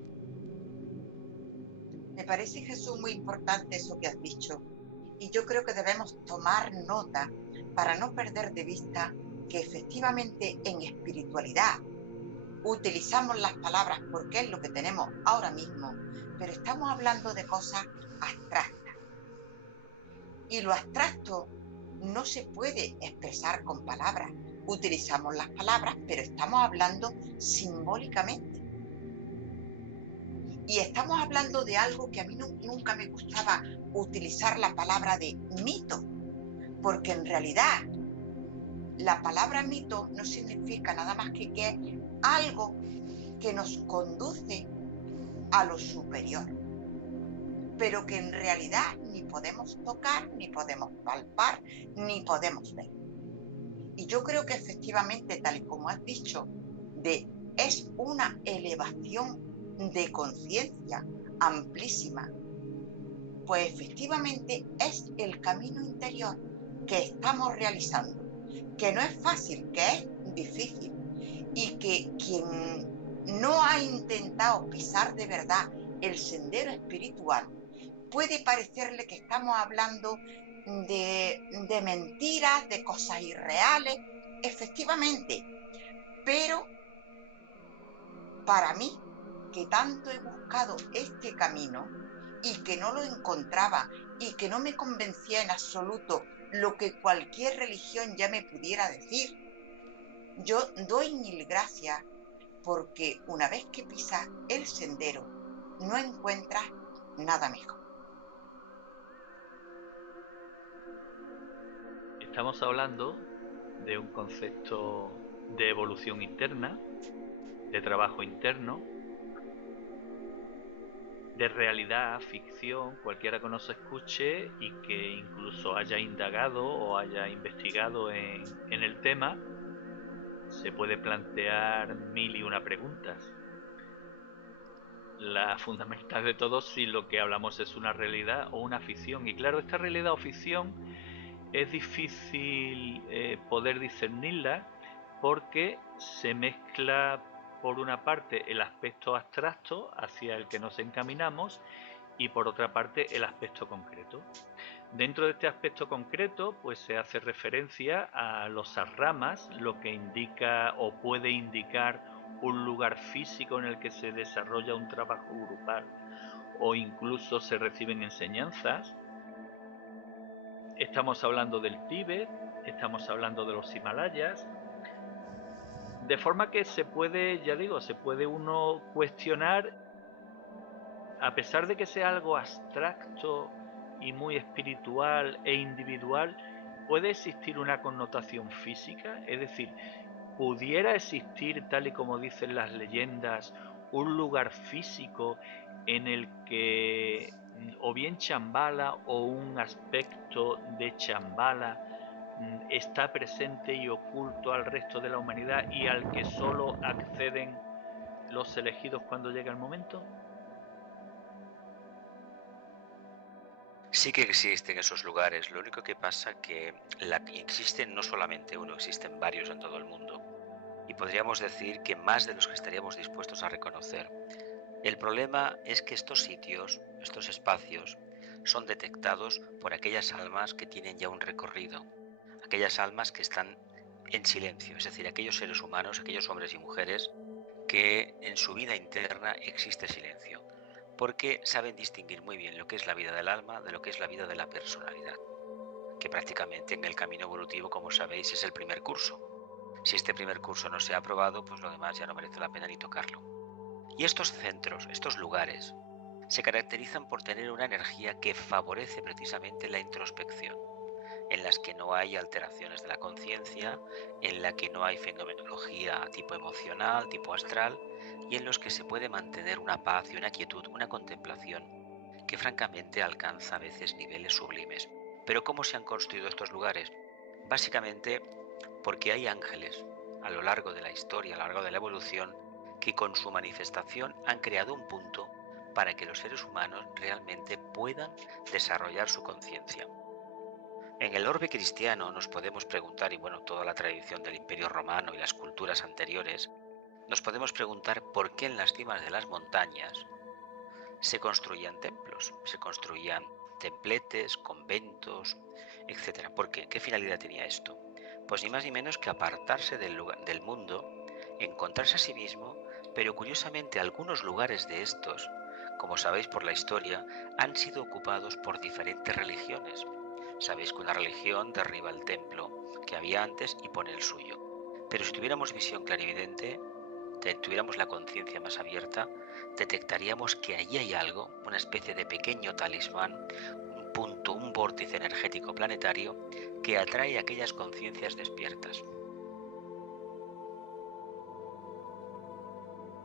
Me parece, Jesús, muy importante eso que has dicho, y yo creo que debemos tomar nota para no perder de vista que efectivamente en espiritualidad utilizamos las palabras porque es lo que tenemos ahora mismo, pero estamos hablando de cosas abstractas. Y lo abstracto no se puede expresar con palabras. Utilizamos las palabras, pero estamos hablando simbólicamente. Y estamos hablando de algo que a mí nunca me gustaba utilizar la palabra de mito, porque en realidad la palabra mito no significa nada más que es algo que nos conduce a lo superior, pero que en realidad ni podemos tocar, ni podemos palpar, ni podemos ver. Y yo creo que efectivamente, tal y como has dicho, es una elevación de conciencia amplísima, pues efectivamente es el camino interior que estamos realizando, que no es fácil, que es difícil, y que quien no ha intentado pisar de verdad el sendero espiritual, puede parecerle que estamos hablando de mentiras, de cosas irreales. efectivamente, pero para mí, que tanto he buscado este camino y que no lo encontraba y que no me convencía en absoluto lo que cualquier religión ya me pudiera decir, yo doy mil gracias porque una vez que pisas el sendero, no encuentras nada mejor. Estamos hablando de un concepto de evolución interna, de trabajo interno, de realidad, ficción, cualquiera que nos escuche y que incluso haya indagado o haya investigado en el tema, se puede plantear mil y una preguntas. La fundamental de todo, si lo que hablamos es una realidad o una ficción. Y claro, esta realidad o ficción es difícil poder discernirla porque se mezcla por una parte el aspecto abstracto hacia el que nos encaminamos y por otra parte el aspecto concreto. Dentro de este aspecto concreto, pues se hace referencia a los ramas, lo que indica o puede indicar un lugar físico en el que se desarrolla un trabajo grupal o incluso se reciben enseñanzas. Estamos hablando del Tíbet, estamos hablando de los Himalayas, de forma que se puede, ya digo, se puede uno cuestionar, a pesar de que sea algo abstracto y muy espiritual e individual, ¿puede existir una connotación física? Es decir, ¿pudiera existir, tal y como dicen las leyendas, un lugar físico en el que o bien Chambala o un aspecto de Chambala está presente y oculto al resto de la humanidad y al que solo acceden los elegidos cuando llega el momento? Sí que existen esos lugares, lo único que pasa que existen no solamente uno, existen varios en todo el mundo. Y podríamos decir que más de los que estaríamos dispuestos a reconocer. El problema es que estos sitios, estos espacios, son detectados por aquellas almas que tienen ya un recorrido, aquellas almas que están en silencio, es decir, aquellos seres humanos, aquellos hombres y mujeres que en su vida interna existe silencio, porque saben distinguir muy bien lo que es la vida del alma de lo que es la vida de la personalidad, que prácticamente en el camino evolutivo, como sabéis, es el primer curso. Si este primer curso no se ha aprobado, pues lo demás ya no merece la pena ni tocarlo. Y estos centros, estos lugares, se caracterizan por tener una energía que favorece precisamente la introspección, en las que no hay alteraciones de la conciencia, en la que no hay fenomenología tipo emocional, tipo astral, y en los que se puede mantener una paz y una quietud, una contemplación, que francamente alcanza a veces niveles sublimes. Pero ¿cómo se han construido estos lugares? Básicamente porque hay ángeles a lo largo de la historia, a lo largo de la evolución, que con su manifestación han creado un punto para que los seres humanos realmente puedan desarrollar su conciencia. En el orbe cristiano nos podemos preguntar, y bueno, toda la tradición del Imperio Romano y las culturas anteriores, nos podemos preguntar por qué en las cimas de las montañas se construían templos, se construían templetes, conventos, etc. ¿Por qué? ¿Qué finalidad tenía esto? Pues ni más ni menos que apartarse del mundo, encontrarse a sí mismo, pero curiosamente algunos lugares de estos, como sabéis por la historia, han sido ocupados por diferentes religiones. Sabéis que una religión derriba el templo que había antes y pone el suyo. Pero si tuviéramos visión clarividente, tuviéramos la conciencia más abierta, detectaríamos que allí hay algo, una especie de pequeño talismán, un punto, un vórtice energético planetario que atrae a aquellas conciencias despiertas.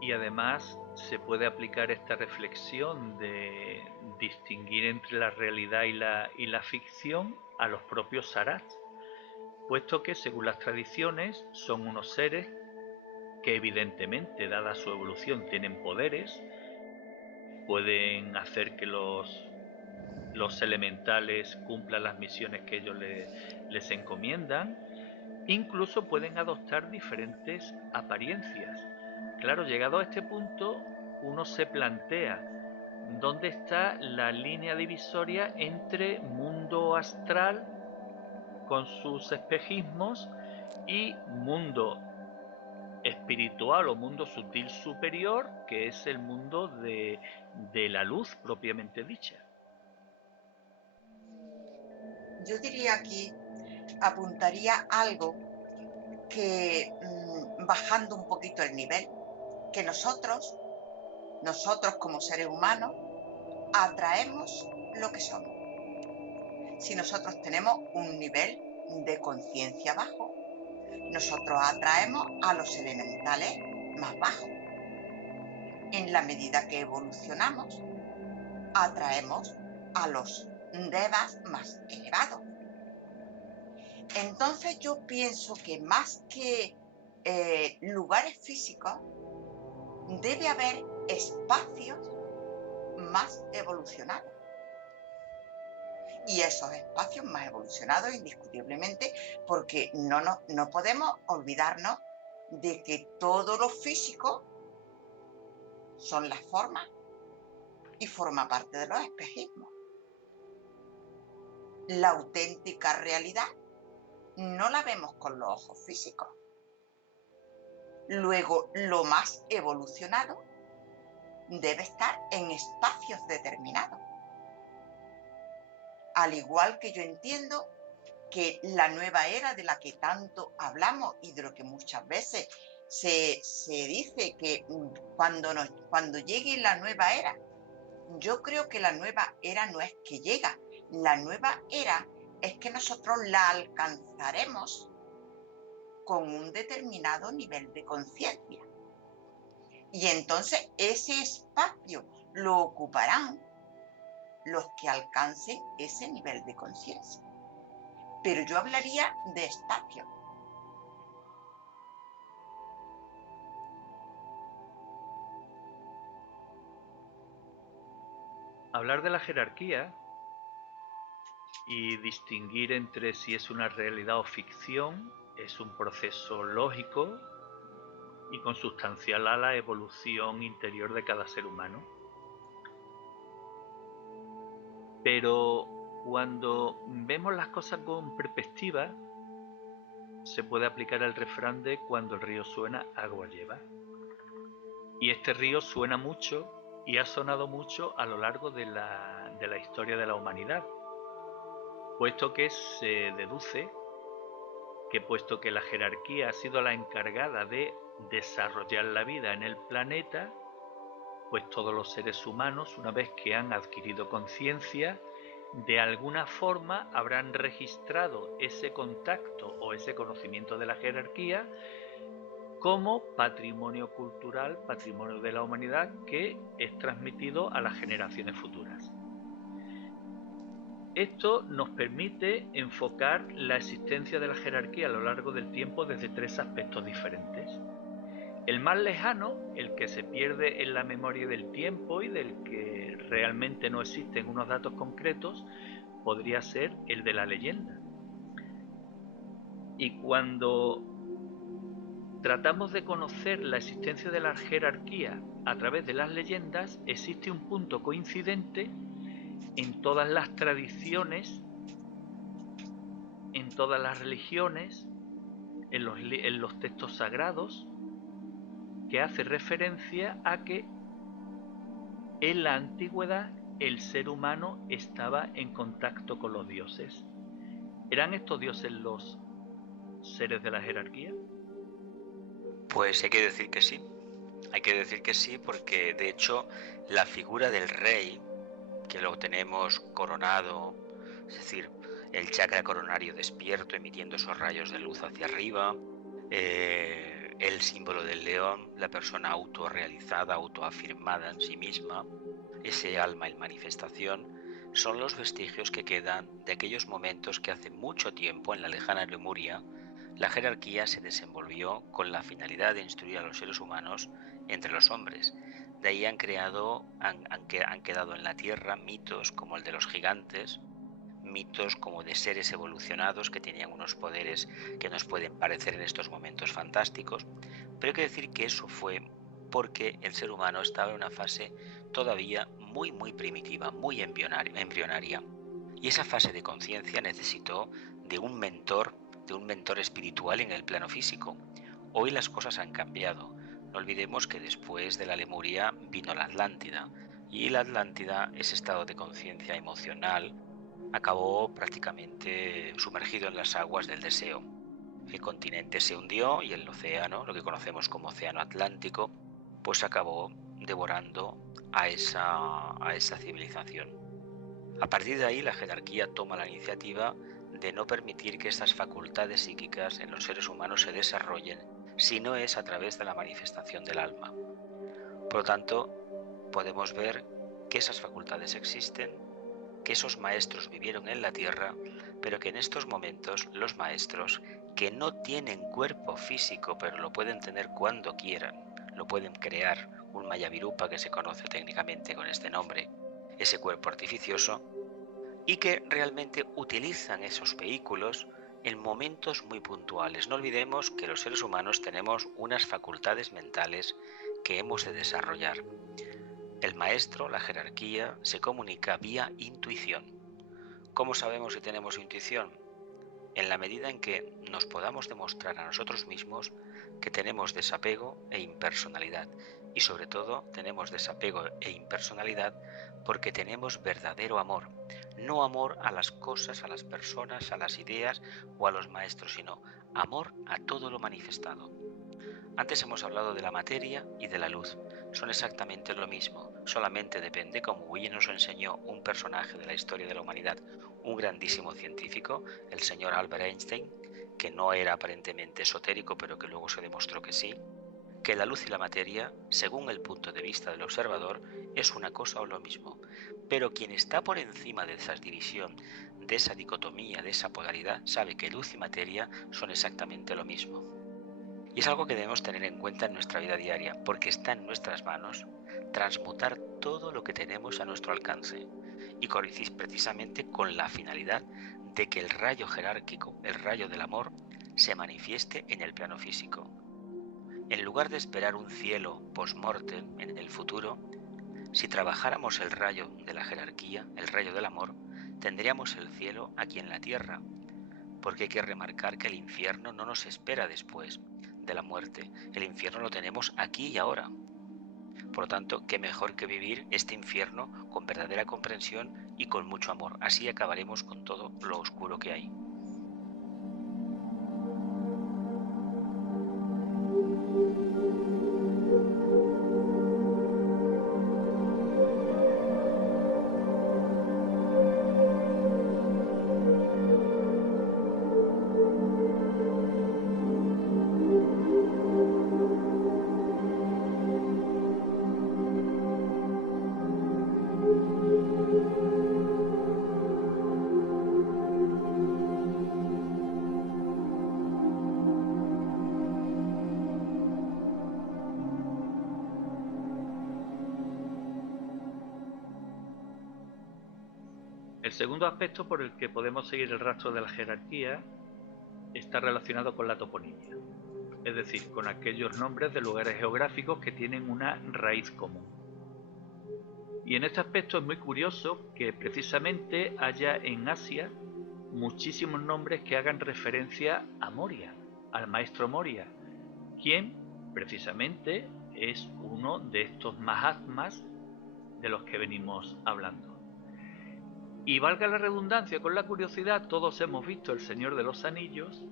Y además se puede aplicar esta reflexión de distinguir entre la realidad y la ficción a los propios Sarats, puesto que según las tradiciones son unos seres que evidentemente, dada su evolución, tienen poderes, pueden hacer que los elementales cumplan las misiones que ellos les encomiendan, incluso pueden adoptar diferentes apariencias. Claro, llegado a este punto, uno se plantea dónde está la línea divisoria entre mundo astral con sus espejismos y mundo espiritual o mundo sutil superior, que es el mundo de la luz propiamente dicha. Yo diría aquí, apuntaría algo que, bajando un poquito el nivel, que nosotros como seres humanos, atraemos lo que somos. Si nosotros tenemos un nivel de conciencia bajo, nosotros atraemos a los elementales más bajos. En la medida que evolucionamos, atraemos a los devas más elevados. Entonces yo pienso que más que lugares físicos, debe haber espacios más evolucionados. Y esos espacios más evolucionados, indiscutiblemente, porque no podemos olvidarnos de que todo lo físico son las formas y forma parte de los espejismos. La auténtica realidad no la vemos con los ojos físicos. Luego, lo más evolucionado debe estar en espacios determinados. Al igual que yo entiendo que la nueva era de la que tanto hablamos y de lo que muchas veces se dice que cuando llegue la nueva era, yo creo que la nueva era no es que llega, la nueva era es que nosotros la alcanzaremos con un determinado nivel de conciencia. Y entonces ese espacio lo ocuparán los que alcancen ese nivel de conciencia. Pero yo hablaría de espacio. Hablar de la jerarquía y distinguir entre si es una realidad o ficción es un proceso lógico y consustancial a la evolución interior de cada ser humano. Pero cuando vemos las cosas con perspectiva, se puede aplicar el refrán de cuando el río suena, agua lleva. Y este río suena mucho y ha sonado mucho a lo largo de la historia de la humanidad, puesto que se deduce que puesto que la jerarquía ha sido la encargada de desarrollar la vida en el planeta, pues todos los seres humanos, una vez que han adquirido conciencia, de alguna forma habrán registrado ese contacto o ese conocimiento de la jerarquía como patrimonio cultural, patrimonio de la humanidad, que es transmitido a las generaciones futuras. Esto nos permite enfocar la existencia de la jerarquía a lo largo del tiempo desde tres aspectos diferentes. El más lejano, el que se pierde en la memoria del tiempo y del que realmente no existen unos datos concretos, podría ser el de la leyenda. Y cuando tratamos de conocer la existencia de la jerarquía a través de las leyendas, existe un punto coincidente en todas las tradiciones, en todas las religiones, en los textos sagrados, que hace referencia a que en la antigüedad el ser humano estaba en contacto con los dioses. ¿Eran estos dioses los seres de la jerarquía? Pues hay que decir que sí. Hay que decir que sí, porque de hecho la figura del rey, que lo tenemos coronado, es decir, el chakra coronario despierto emitiendo esos rayos de luz hacia arriba, el símbolo del león, la persona autorrealizada, autoafirmada en sí misma, ese alma en manifestación, son los vestigios que quedan de aquellos momentos que hace mucho tiempo, en la lejana Lemuria, la jerarquía se desenvolvió con la finalidad de instruir a los seres humanos entre los hombres. De ahí han quedado en la tierra mitos como el de los gigantes, mitos como de seres evolucionados que tenían unos poderes que nos pueden parecer en estos momentos fantásticos, pero hay que decir que eso fue porque el ser humano estaba en una fase todavía muy primitiva, muy embrionaria. Y esa fase de conciencia necesitó de un mentor, de un mentor espiritual en el plano físico. Hoy las cosas han cambiado. No olvidemos que después de la Lemuria vino la Atlántida, y la Atlántida, ese estado de conciencia emocional, acabó prácticamente sumergido en las aguas del deseo. El continente se hundió y el océano, lo que conocemos como océano Atlántico, pues acabó devorando a esa civilización. A partir de ahí la jerarquía toma la iniciativa de no permitir que estas facultades psíquicas en los seres humanos se desarrollen si no es a través de la manifestación del alma. Por lo tanto, podemos ver que esas facultades existen, que esos maestros vivieron en la tierra, pero que en estos momentos los maestros, que no tienen cuerpo físico, pero lo pueden tener cuando quieran, lo pueden crear, un Mayavirupa que se conoce técnicamente con este nombre, ese cuerpo artificioso, y que realmente utilizan esos vehículos en momentos muy puntuales. No olvidemos que los seres humanos tenemos unas facultades mentales que hemos de desarrollar. El maestro, la jerarquía, se comunica vía intuición. ¿Cómo sabemos si tenemos intuición? En la medida en que nos podamos demostrar a nosotros mismos que tenemos desapego e impersonalidad. Y sobre todo tenemos desapego e impersonalidad porque tenemos verdadero amor. No amor a las cosas, a las personas, a las ideas o a los maestros, sino amor a todo lo manifestado. Antes hemos hablado de la materia y de la luz. Son exactamente lo mismo, solamente depende, como Will nos enseñó un personaje de la historia de la humanidad, un grandísimo científico, el señor Albert Einstein, que no era aparentemente esotérico, pero que luego se demostró que sí, que la luz y la materia, según el punto de vista del observador, es una cosa o lo mismo. Pero quien está por encima de esa división, de esa dicotomía, de esa polaridad, sabe que luz y materia son exactamente lo mismo. Y es algo que debemos tener en cuenta en nuestra vida diaria, porque está en nuestras manos transmutar todo lo que tenemos a nuestro alcance, y precisamente con la finalidad de que el rayo jerárquico, el rayo del amor, se manifieste en el plano físico. En lugar de esperar un cielo post-mortem en el futuro, si trabajáramos el rayo de la jerarquía, el rayo del amor, tendríamos el cielo aquí en la tierra, porque hay que remarcar que el infierno no nos espera después de la muerte. El infierno lo tenemos aquí y ahora. Por lo tanto, qué mejor que vivir este infierno con verdadera comprensión y con mucho amor. Así acabaremos con todo lo oscuro que hay. El segundo aspecto por el que podemos seguir el rastro de la jerarquía está relacionado con la toponimia, es decir, con aquellos nombres de lugares geográficos que tienen una raíz común. Y en este aspecto es muy curioso que precisamente haya en Asia muchísimos nombres que hagan referencia a Moria, al maestro Moria, quien precisamente es uno de estos Mahatmas de los que venimos hablando. Y valga la redundancia, con la curiosidad, todos hemos visto El Señor de los Anillos,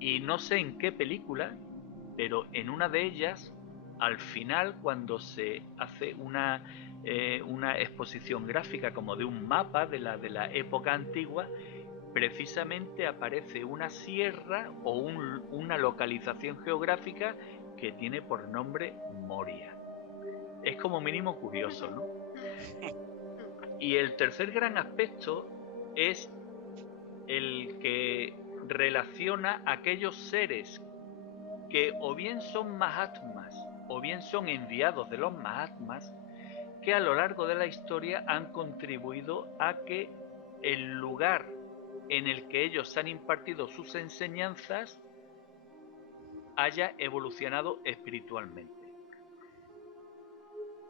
y no sé en qué película, pero en una de ellas, al final, cuando se hace una exposición gráfica como de un mapa de la época antigua, precisamente aparece una sierra o una localización geográfica que tiene por nombre Moria. Es como mínimo curioso, ¿no? Y el tercer gran aspecto es el que relaciona a aquellos seres que o bien son Mahatmas o bien son enviados de los Mahatmas, que a lo largo de la historia han contribuido a que el lugar en el que ellos han impartido sus enseñanzas haya evolucionado espiritualmente.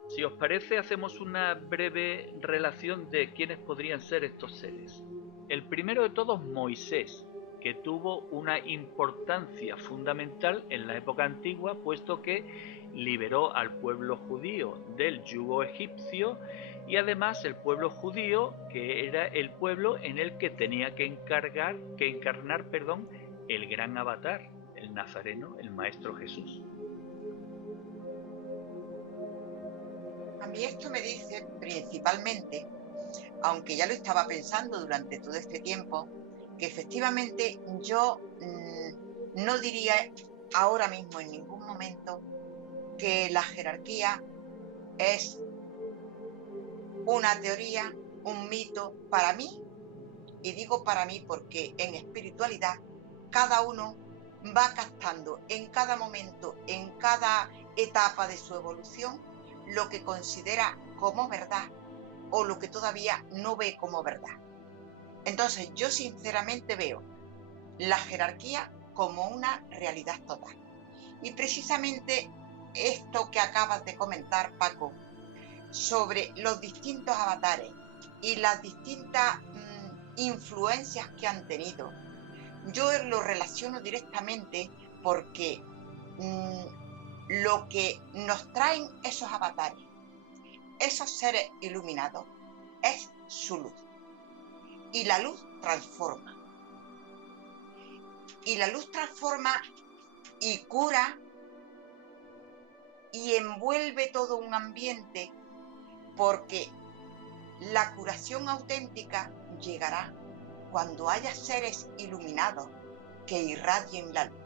Si os parece, hacemos una breve relación de quiénes podrían ser estos seres. El primero de todos, Moisés, que tuvo una importancia fundamental en la época antigua, puesto que liberó al pueblo judío del yugo egipcio, y además el pueblo judío, que era el pueblo en el que tenía que encarnar, el gran avatar, el Nazareno, el Maestro Jesús. A mí esto me dice principalmente, aunque ya lo estaba pensando durante todo este tiempo, que efectivamente yo no diría ahora mismo en ningún momento que la jerarquía es una teoría, un mito para mí, y digo para mí porque en espiritualidad cada uno va captando en cada momento, en cada etapa de su evolución, lo que considera como verdad o lo que todavía no ve como verdad. Entonces yo sinceramente veo la jerarquía como una realidad total. Y precisamente esto que acabas de comentar, Paco, sobre los distintos avatares y las distintas influencias que han tenido, yo lo relaciono directamente porque lo que nos traen esos avatares, esos seres iluminados, es su luz. Y la luz transforma. Y la luz transforma y cura y envuelve todo un ambiente, porque la curación auténtica llegará cuando haya seres iluminados que irradien la luz.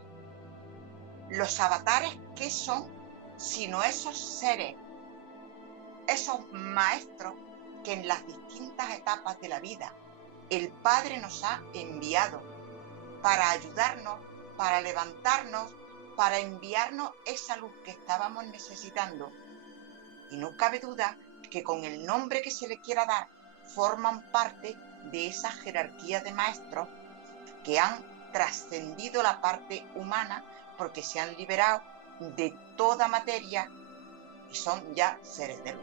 Los avatares, ¿qué son? Sino esos seres, esos maestros que en las distintas etapas de la vida el Padre nos ha enviado para ayudarnos, para levantarnos, para enviarnos esa luz que estábamos necesitando. Y no cabe duda que con el nombre que se le quiera dar, forman parte de esa jerarquía de maestros que han trascendido la parte humana porque se han liberado de toda materia y son ya seres de luz.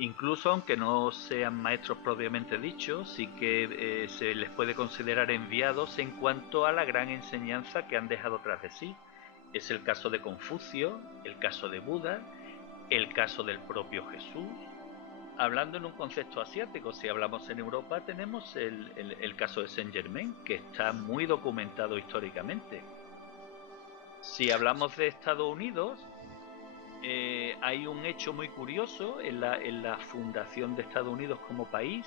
Incluso aunque no sean maestros propiamente dichos, sí que se les puede considerar enviados en cuanto a la gran enseñanza que han dejado tras de sí. Es el caso de Confucio, el caso de Buda, el caso del propio Jesús. Hablando en un concepto asiático, si hablamos en Europa, tenemos el caso de Saint Germain, que está muy documentado históricamente. Si hablamos de Estados Unidos, hay un hecho muy curioso en la fundación de Estados Unidos como país,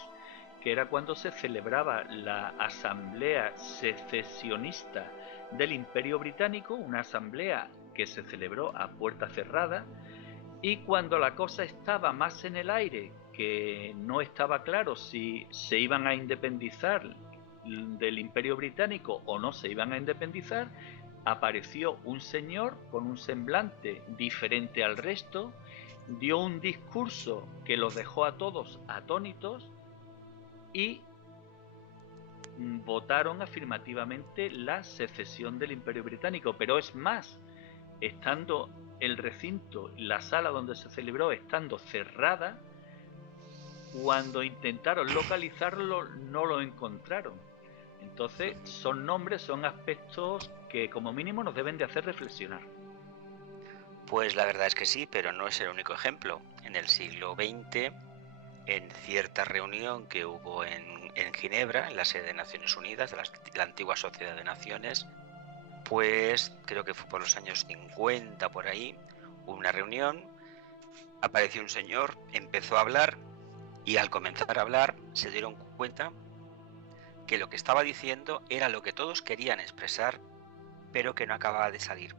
que era cuando se celebraba la asamblea secesionista del Imperio Británico, una asamblea que se celebró a puerta cerrada, y cuando la cosa estaba más en el aire, que no estaba claro si se iban a independizar del Imperio Británico o no se iban a independizar, apareció un señor con un semblante diferente al resto, dio un discurso que los dejó a todos atónitos y votaron afirmativamente la secesión del Imperio Británico. Pero es más, estando el recinto, la sala donde se celebró, estando cerrada, cuando intentaron localizarlo no lo encontraron. Entonces son nombres, son aspectos que como mínimo nos deben de hacer reflexionar. Pues la verdad es que sí, pero no es el único ejemplo. En el siglo XX, en cierta reunión que hubo en Ginebra, en la sede de Naciones Unidas, de la antigua Sociedad de Naciones, pues creo que fue por los años 50 por ahí, hubo una reunión, apareció un señor, empezó a hablar y al comenzar a hablar se dieron cuenta que lo que estaba diciendo era lo que todos querían expresar, pero que no acababa de salir.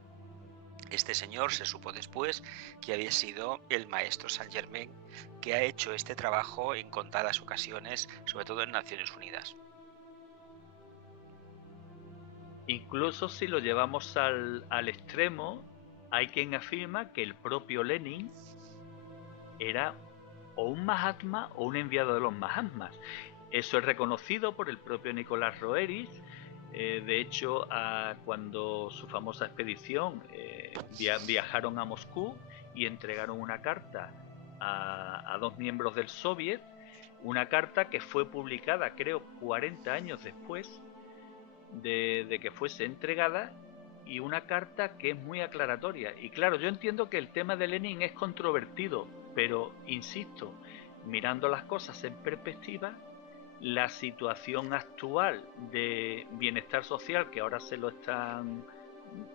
Este señor se supo después que había sido el maestro Saint Germain, que ha hecho este trabajo en contadas ocasiones, sobre todo en Naciones Unidas. Incluso si lo llevamos al extremo, hay quien afirma que el propio Lenin era o un Mahatma o un enviado de los Mahatmas. Eso es reconocido por el propio Nicolás Roerich. De hecho, cuando su famosa expedición viajaron a Moscú y entregaron una carta a dos miembros del Soviet, una carta que fue publicada, creo, 40 años después de que fuese entregada, y una carta que es muy aclaratoria. Y claro, yo entiendo que el tema de Lenin es controvertido, pero insisto, mirando las cosas en perspectiva, la situación actual de bienestar social, que ahora se lo están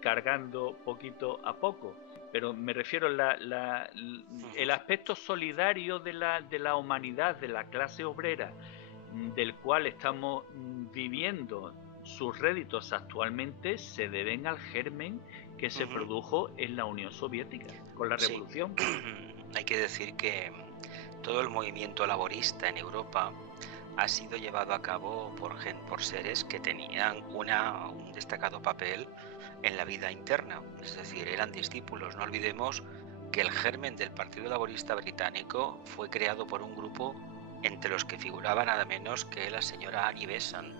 cargando poquito a poco, pero me refiero el aspecto solidario de la humanidad, de la clase obrera, del cual estamos viviendo sus réditos actualmente, se deben al germen que se produjo en la Unión Soviética con la revolución. Hay que decir que todo el movimiento laborista en Europa ha sido llevado a cabo por seres que tenían un destacado papel en la vida interna, es decir, eran discípulos. No olvidemos que el germen del Partido Laborista Británico fue creado por un grupo entre los que figuraba nada menos que la señora Annie Besant,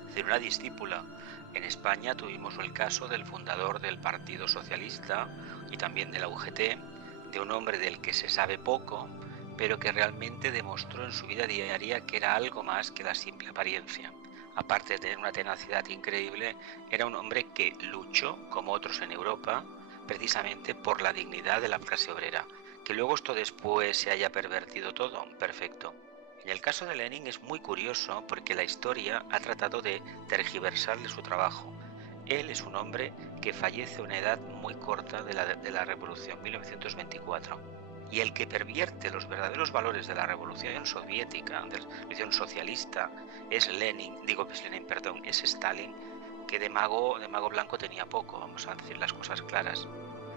es decir, una discípula. En España tuvimos el caso del fundador del Partido Socialista y también de la UGT, de un hombre del que se sabe poco, pero que realmente demostró en su vida diaria que era algo más que la simple apariencia. Aparte de tener una tenacidad increíble, era un hombre que luchó, como otros en Europa, precisamente por la dignidad de la clase obrera. Que luego esto después se haya pervertido todo, perfecto. En el caso de Lenin es muy curioso porque la historia ha tratado de tergiversarle su trabajo. Él es un hombre que fallece a una edad muy corta de la Revolución 1924. Y el que pervierte los verdaderos valores de la Revolución Soviética, de la Revolución Socialista, es es Stalin, que de mago blanco tenía poco, vamos a decir las cosas claras.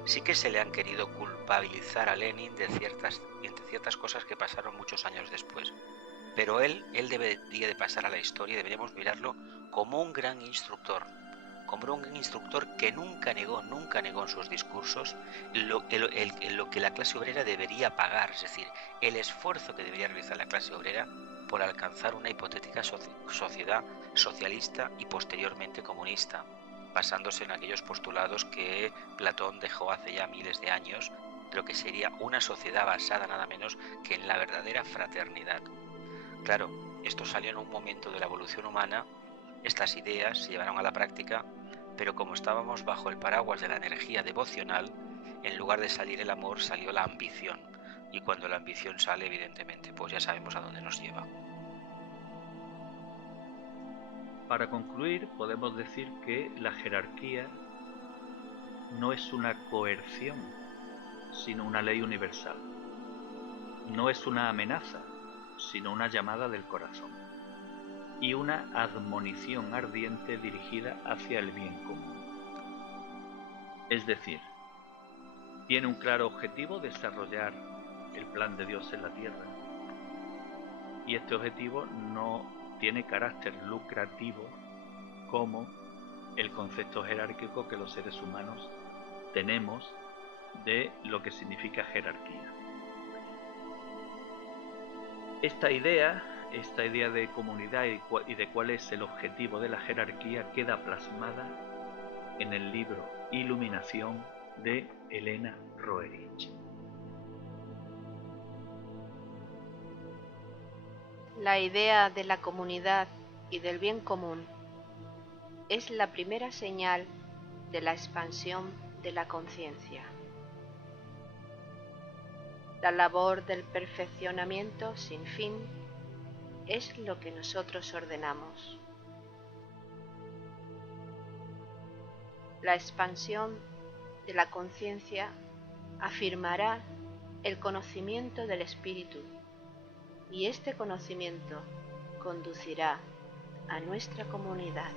Sí que se le han querido culpabilizar a Lenin de ciertas cosas que pasaron muchos años después. Pero él debería de pasar a la historia, deberíamos mirarlo como un gran instructor, que nunca negó en sus discursos lo que la clase obrera debería pagar, es decir, el esfuerzo que debería realizar la clase obrera por alcanzar una hipotética sociedad socialista y posteriormente comunista, basándose en aquellos postulados que Platón dejó hace ya miles de años, de lo que sería una sociedad basada nada menos que en la verdadera fraternidad. Claro, esto salió en un momento de la evolución humana, estas ideas se llevaron a la práctica, pero como estábamos bajo el paraguas de la energía devocional, en lugar de salir el amor salió la ambición, y cuando la ambición sale, evidentemente, pues ya sabemos a dónde nos lleva. Para concluir, podemos decir que la jerarquía no es una coerción, sino una ley universal. No es una amenaza, sino una llamada del corazón. Y una admonición ardiente dirigida hacia el bien común. Es decir, tiene un claro objetivo: desarrollar el plan de Dios en la tierra. Y este objetivo no tiene carácter lucrativo como el concepto jerárquico que los seres humanos tenemos de lo que significa jerarquía. Esta idea de comunidad y de cuál es el objetivo de la jerarquía queda plasmada en el libro Iluminación de Elena Roerich. La idea de la comunidad y del bien común es la primera señal de la expansión de la conciencia. La labor del perfeccionamiento sin fin es lo que nosotros ordenamos. La expansión de la conciencia afirmará el conocimiento del espíritu, y este conocimiento conducirá a nuestra comunidad.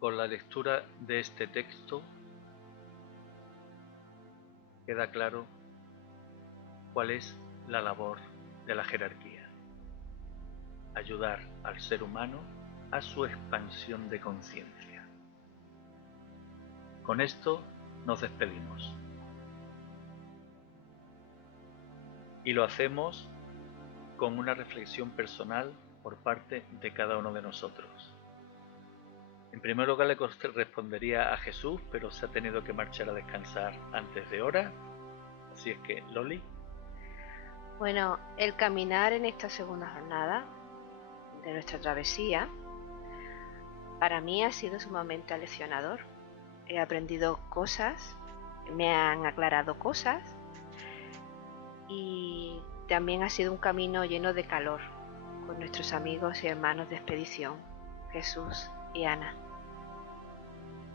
Con la lectura de este texto queda claro cuál es la labor de la jerarquía: ayudar al ser humano a su expansión de conciencia. Con esto nos despedimos. Y lo hacemos con una reflexión personal por parte de cada uno de nosotros. En primer lugar le respondería a Jesús, pero se ha tenido que marchar a descansar antes de hora. Así es que, Loli. Bueno, el caminar en esta segunda jornada de nuestra travesía para mí ha sido sumamente aleccionador. He aprendido cosas, me han aclarado cosas y también ha sido un camino lleno de calor con nuestros amigos y hermanos de expedición, Jesús y Ana.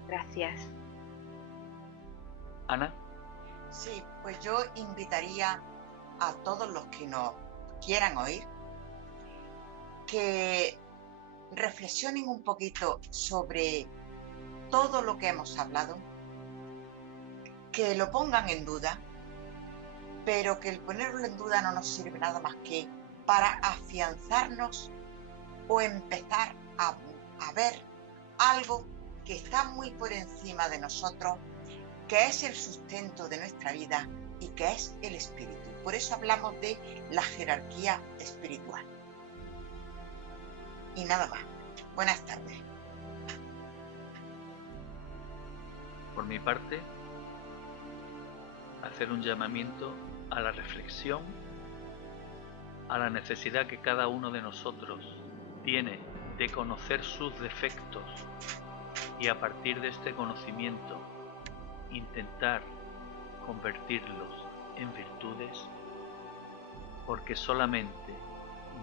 Gracias. Ana. Sí, pues yo invitaría a todos los que nos quieran oír que reflexionen un poquito sobre todo lo que hemos hablado, que lo pongan en duda, pero que el ponerlo en duda no nos sirve nada más que para afianzarnos o empezar a ver algo que está muy por encima de nosotros, que es el sustento de nuestra vida y que es el espíritu. Por eso hablamos de la jerarquía espiritual. Y nada más. Buenas tardes. Por mi parte, hacer un llamamiento a la reflexión, a la necesidad que cada uno de nosotros tiene de conocer sus defectos y a partir de este conocimiento intentar convertirlos en virtudes, porque solamente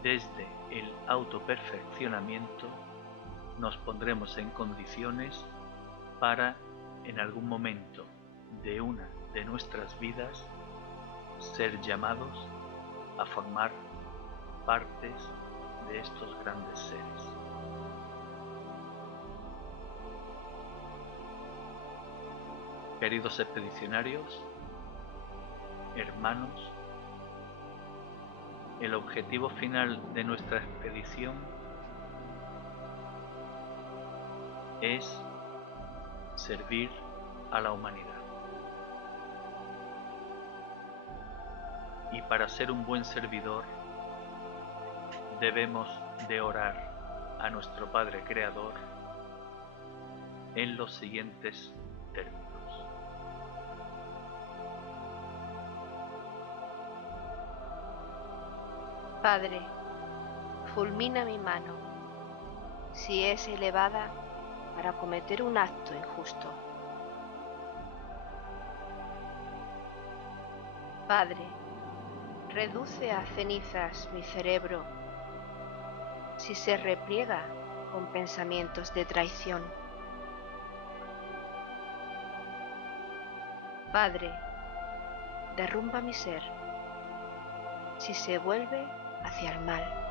desde el autoperfeccionamiento nos pondremos en condiciones para, en algún momento de una de nuestras vidas, ser llamados a formar partes de estos grandes seres. Queridos expedicionarios, hermanos, el objetivo final de nuestra expedición es servir a la humanidad. Y para ser un buen servidor debemos de orar a nuestro Padre Creador en los siguientes términos. Padre, fulmina mi mano si es elevada para cometer un acto injusto. Padre, reduce a cenizas mi cerebro si se repliega con pensamientos de traición. Padre, derrumba mi ser si se vuelve hacia el mal.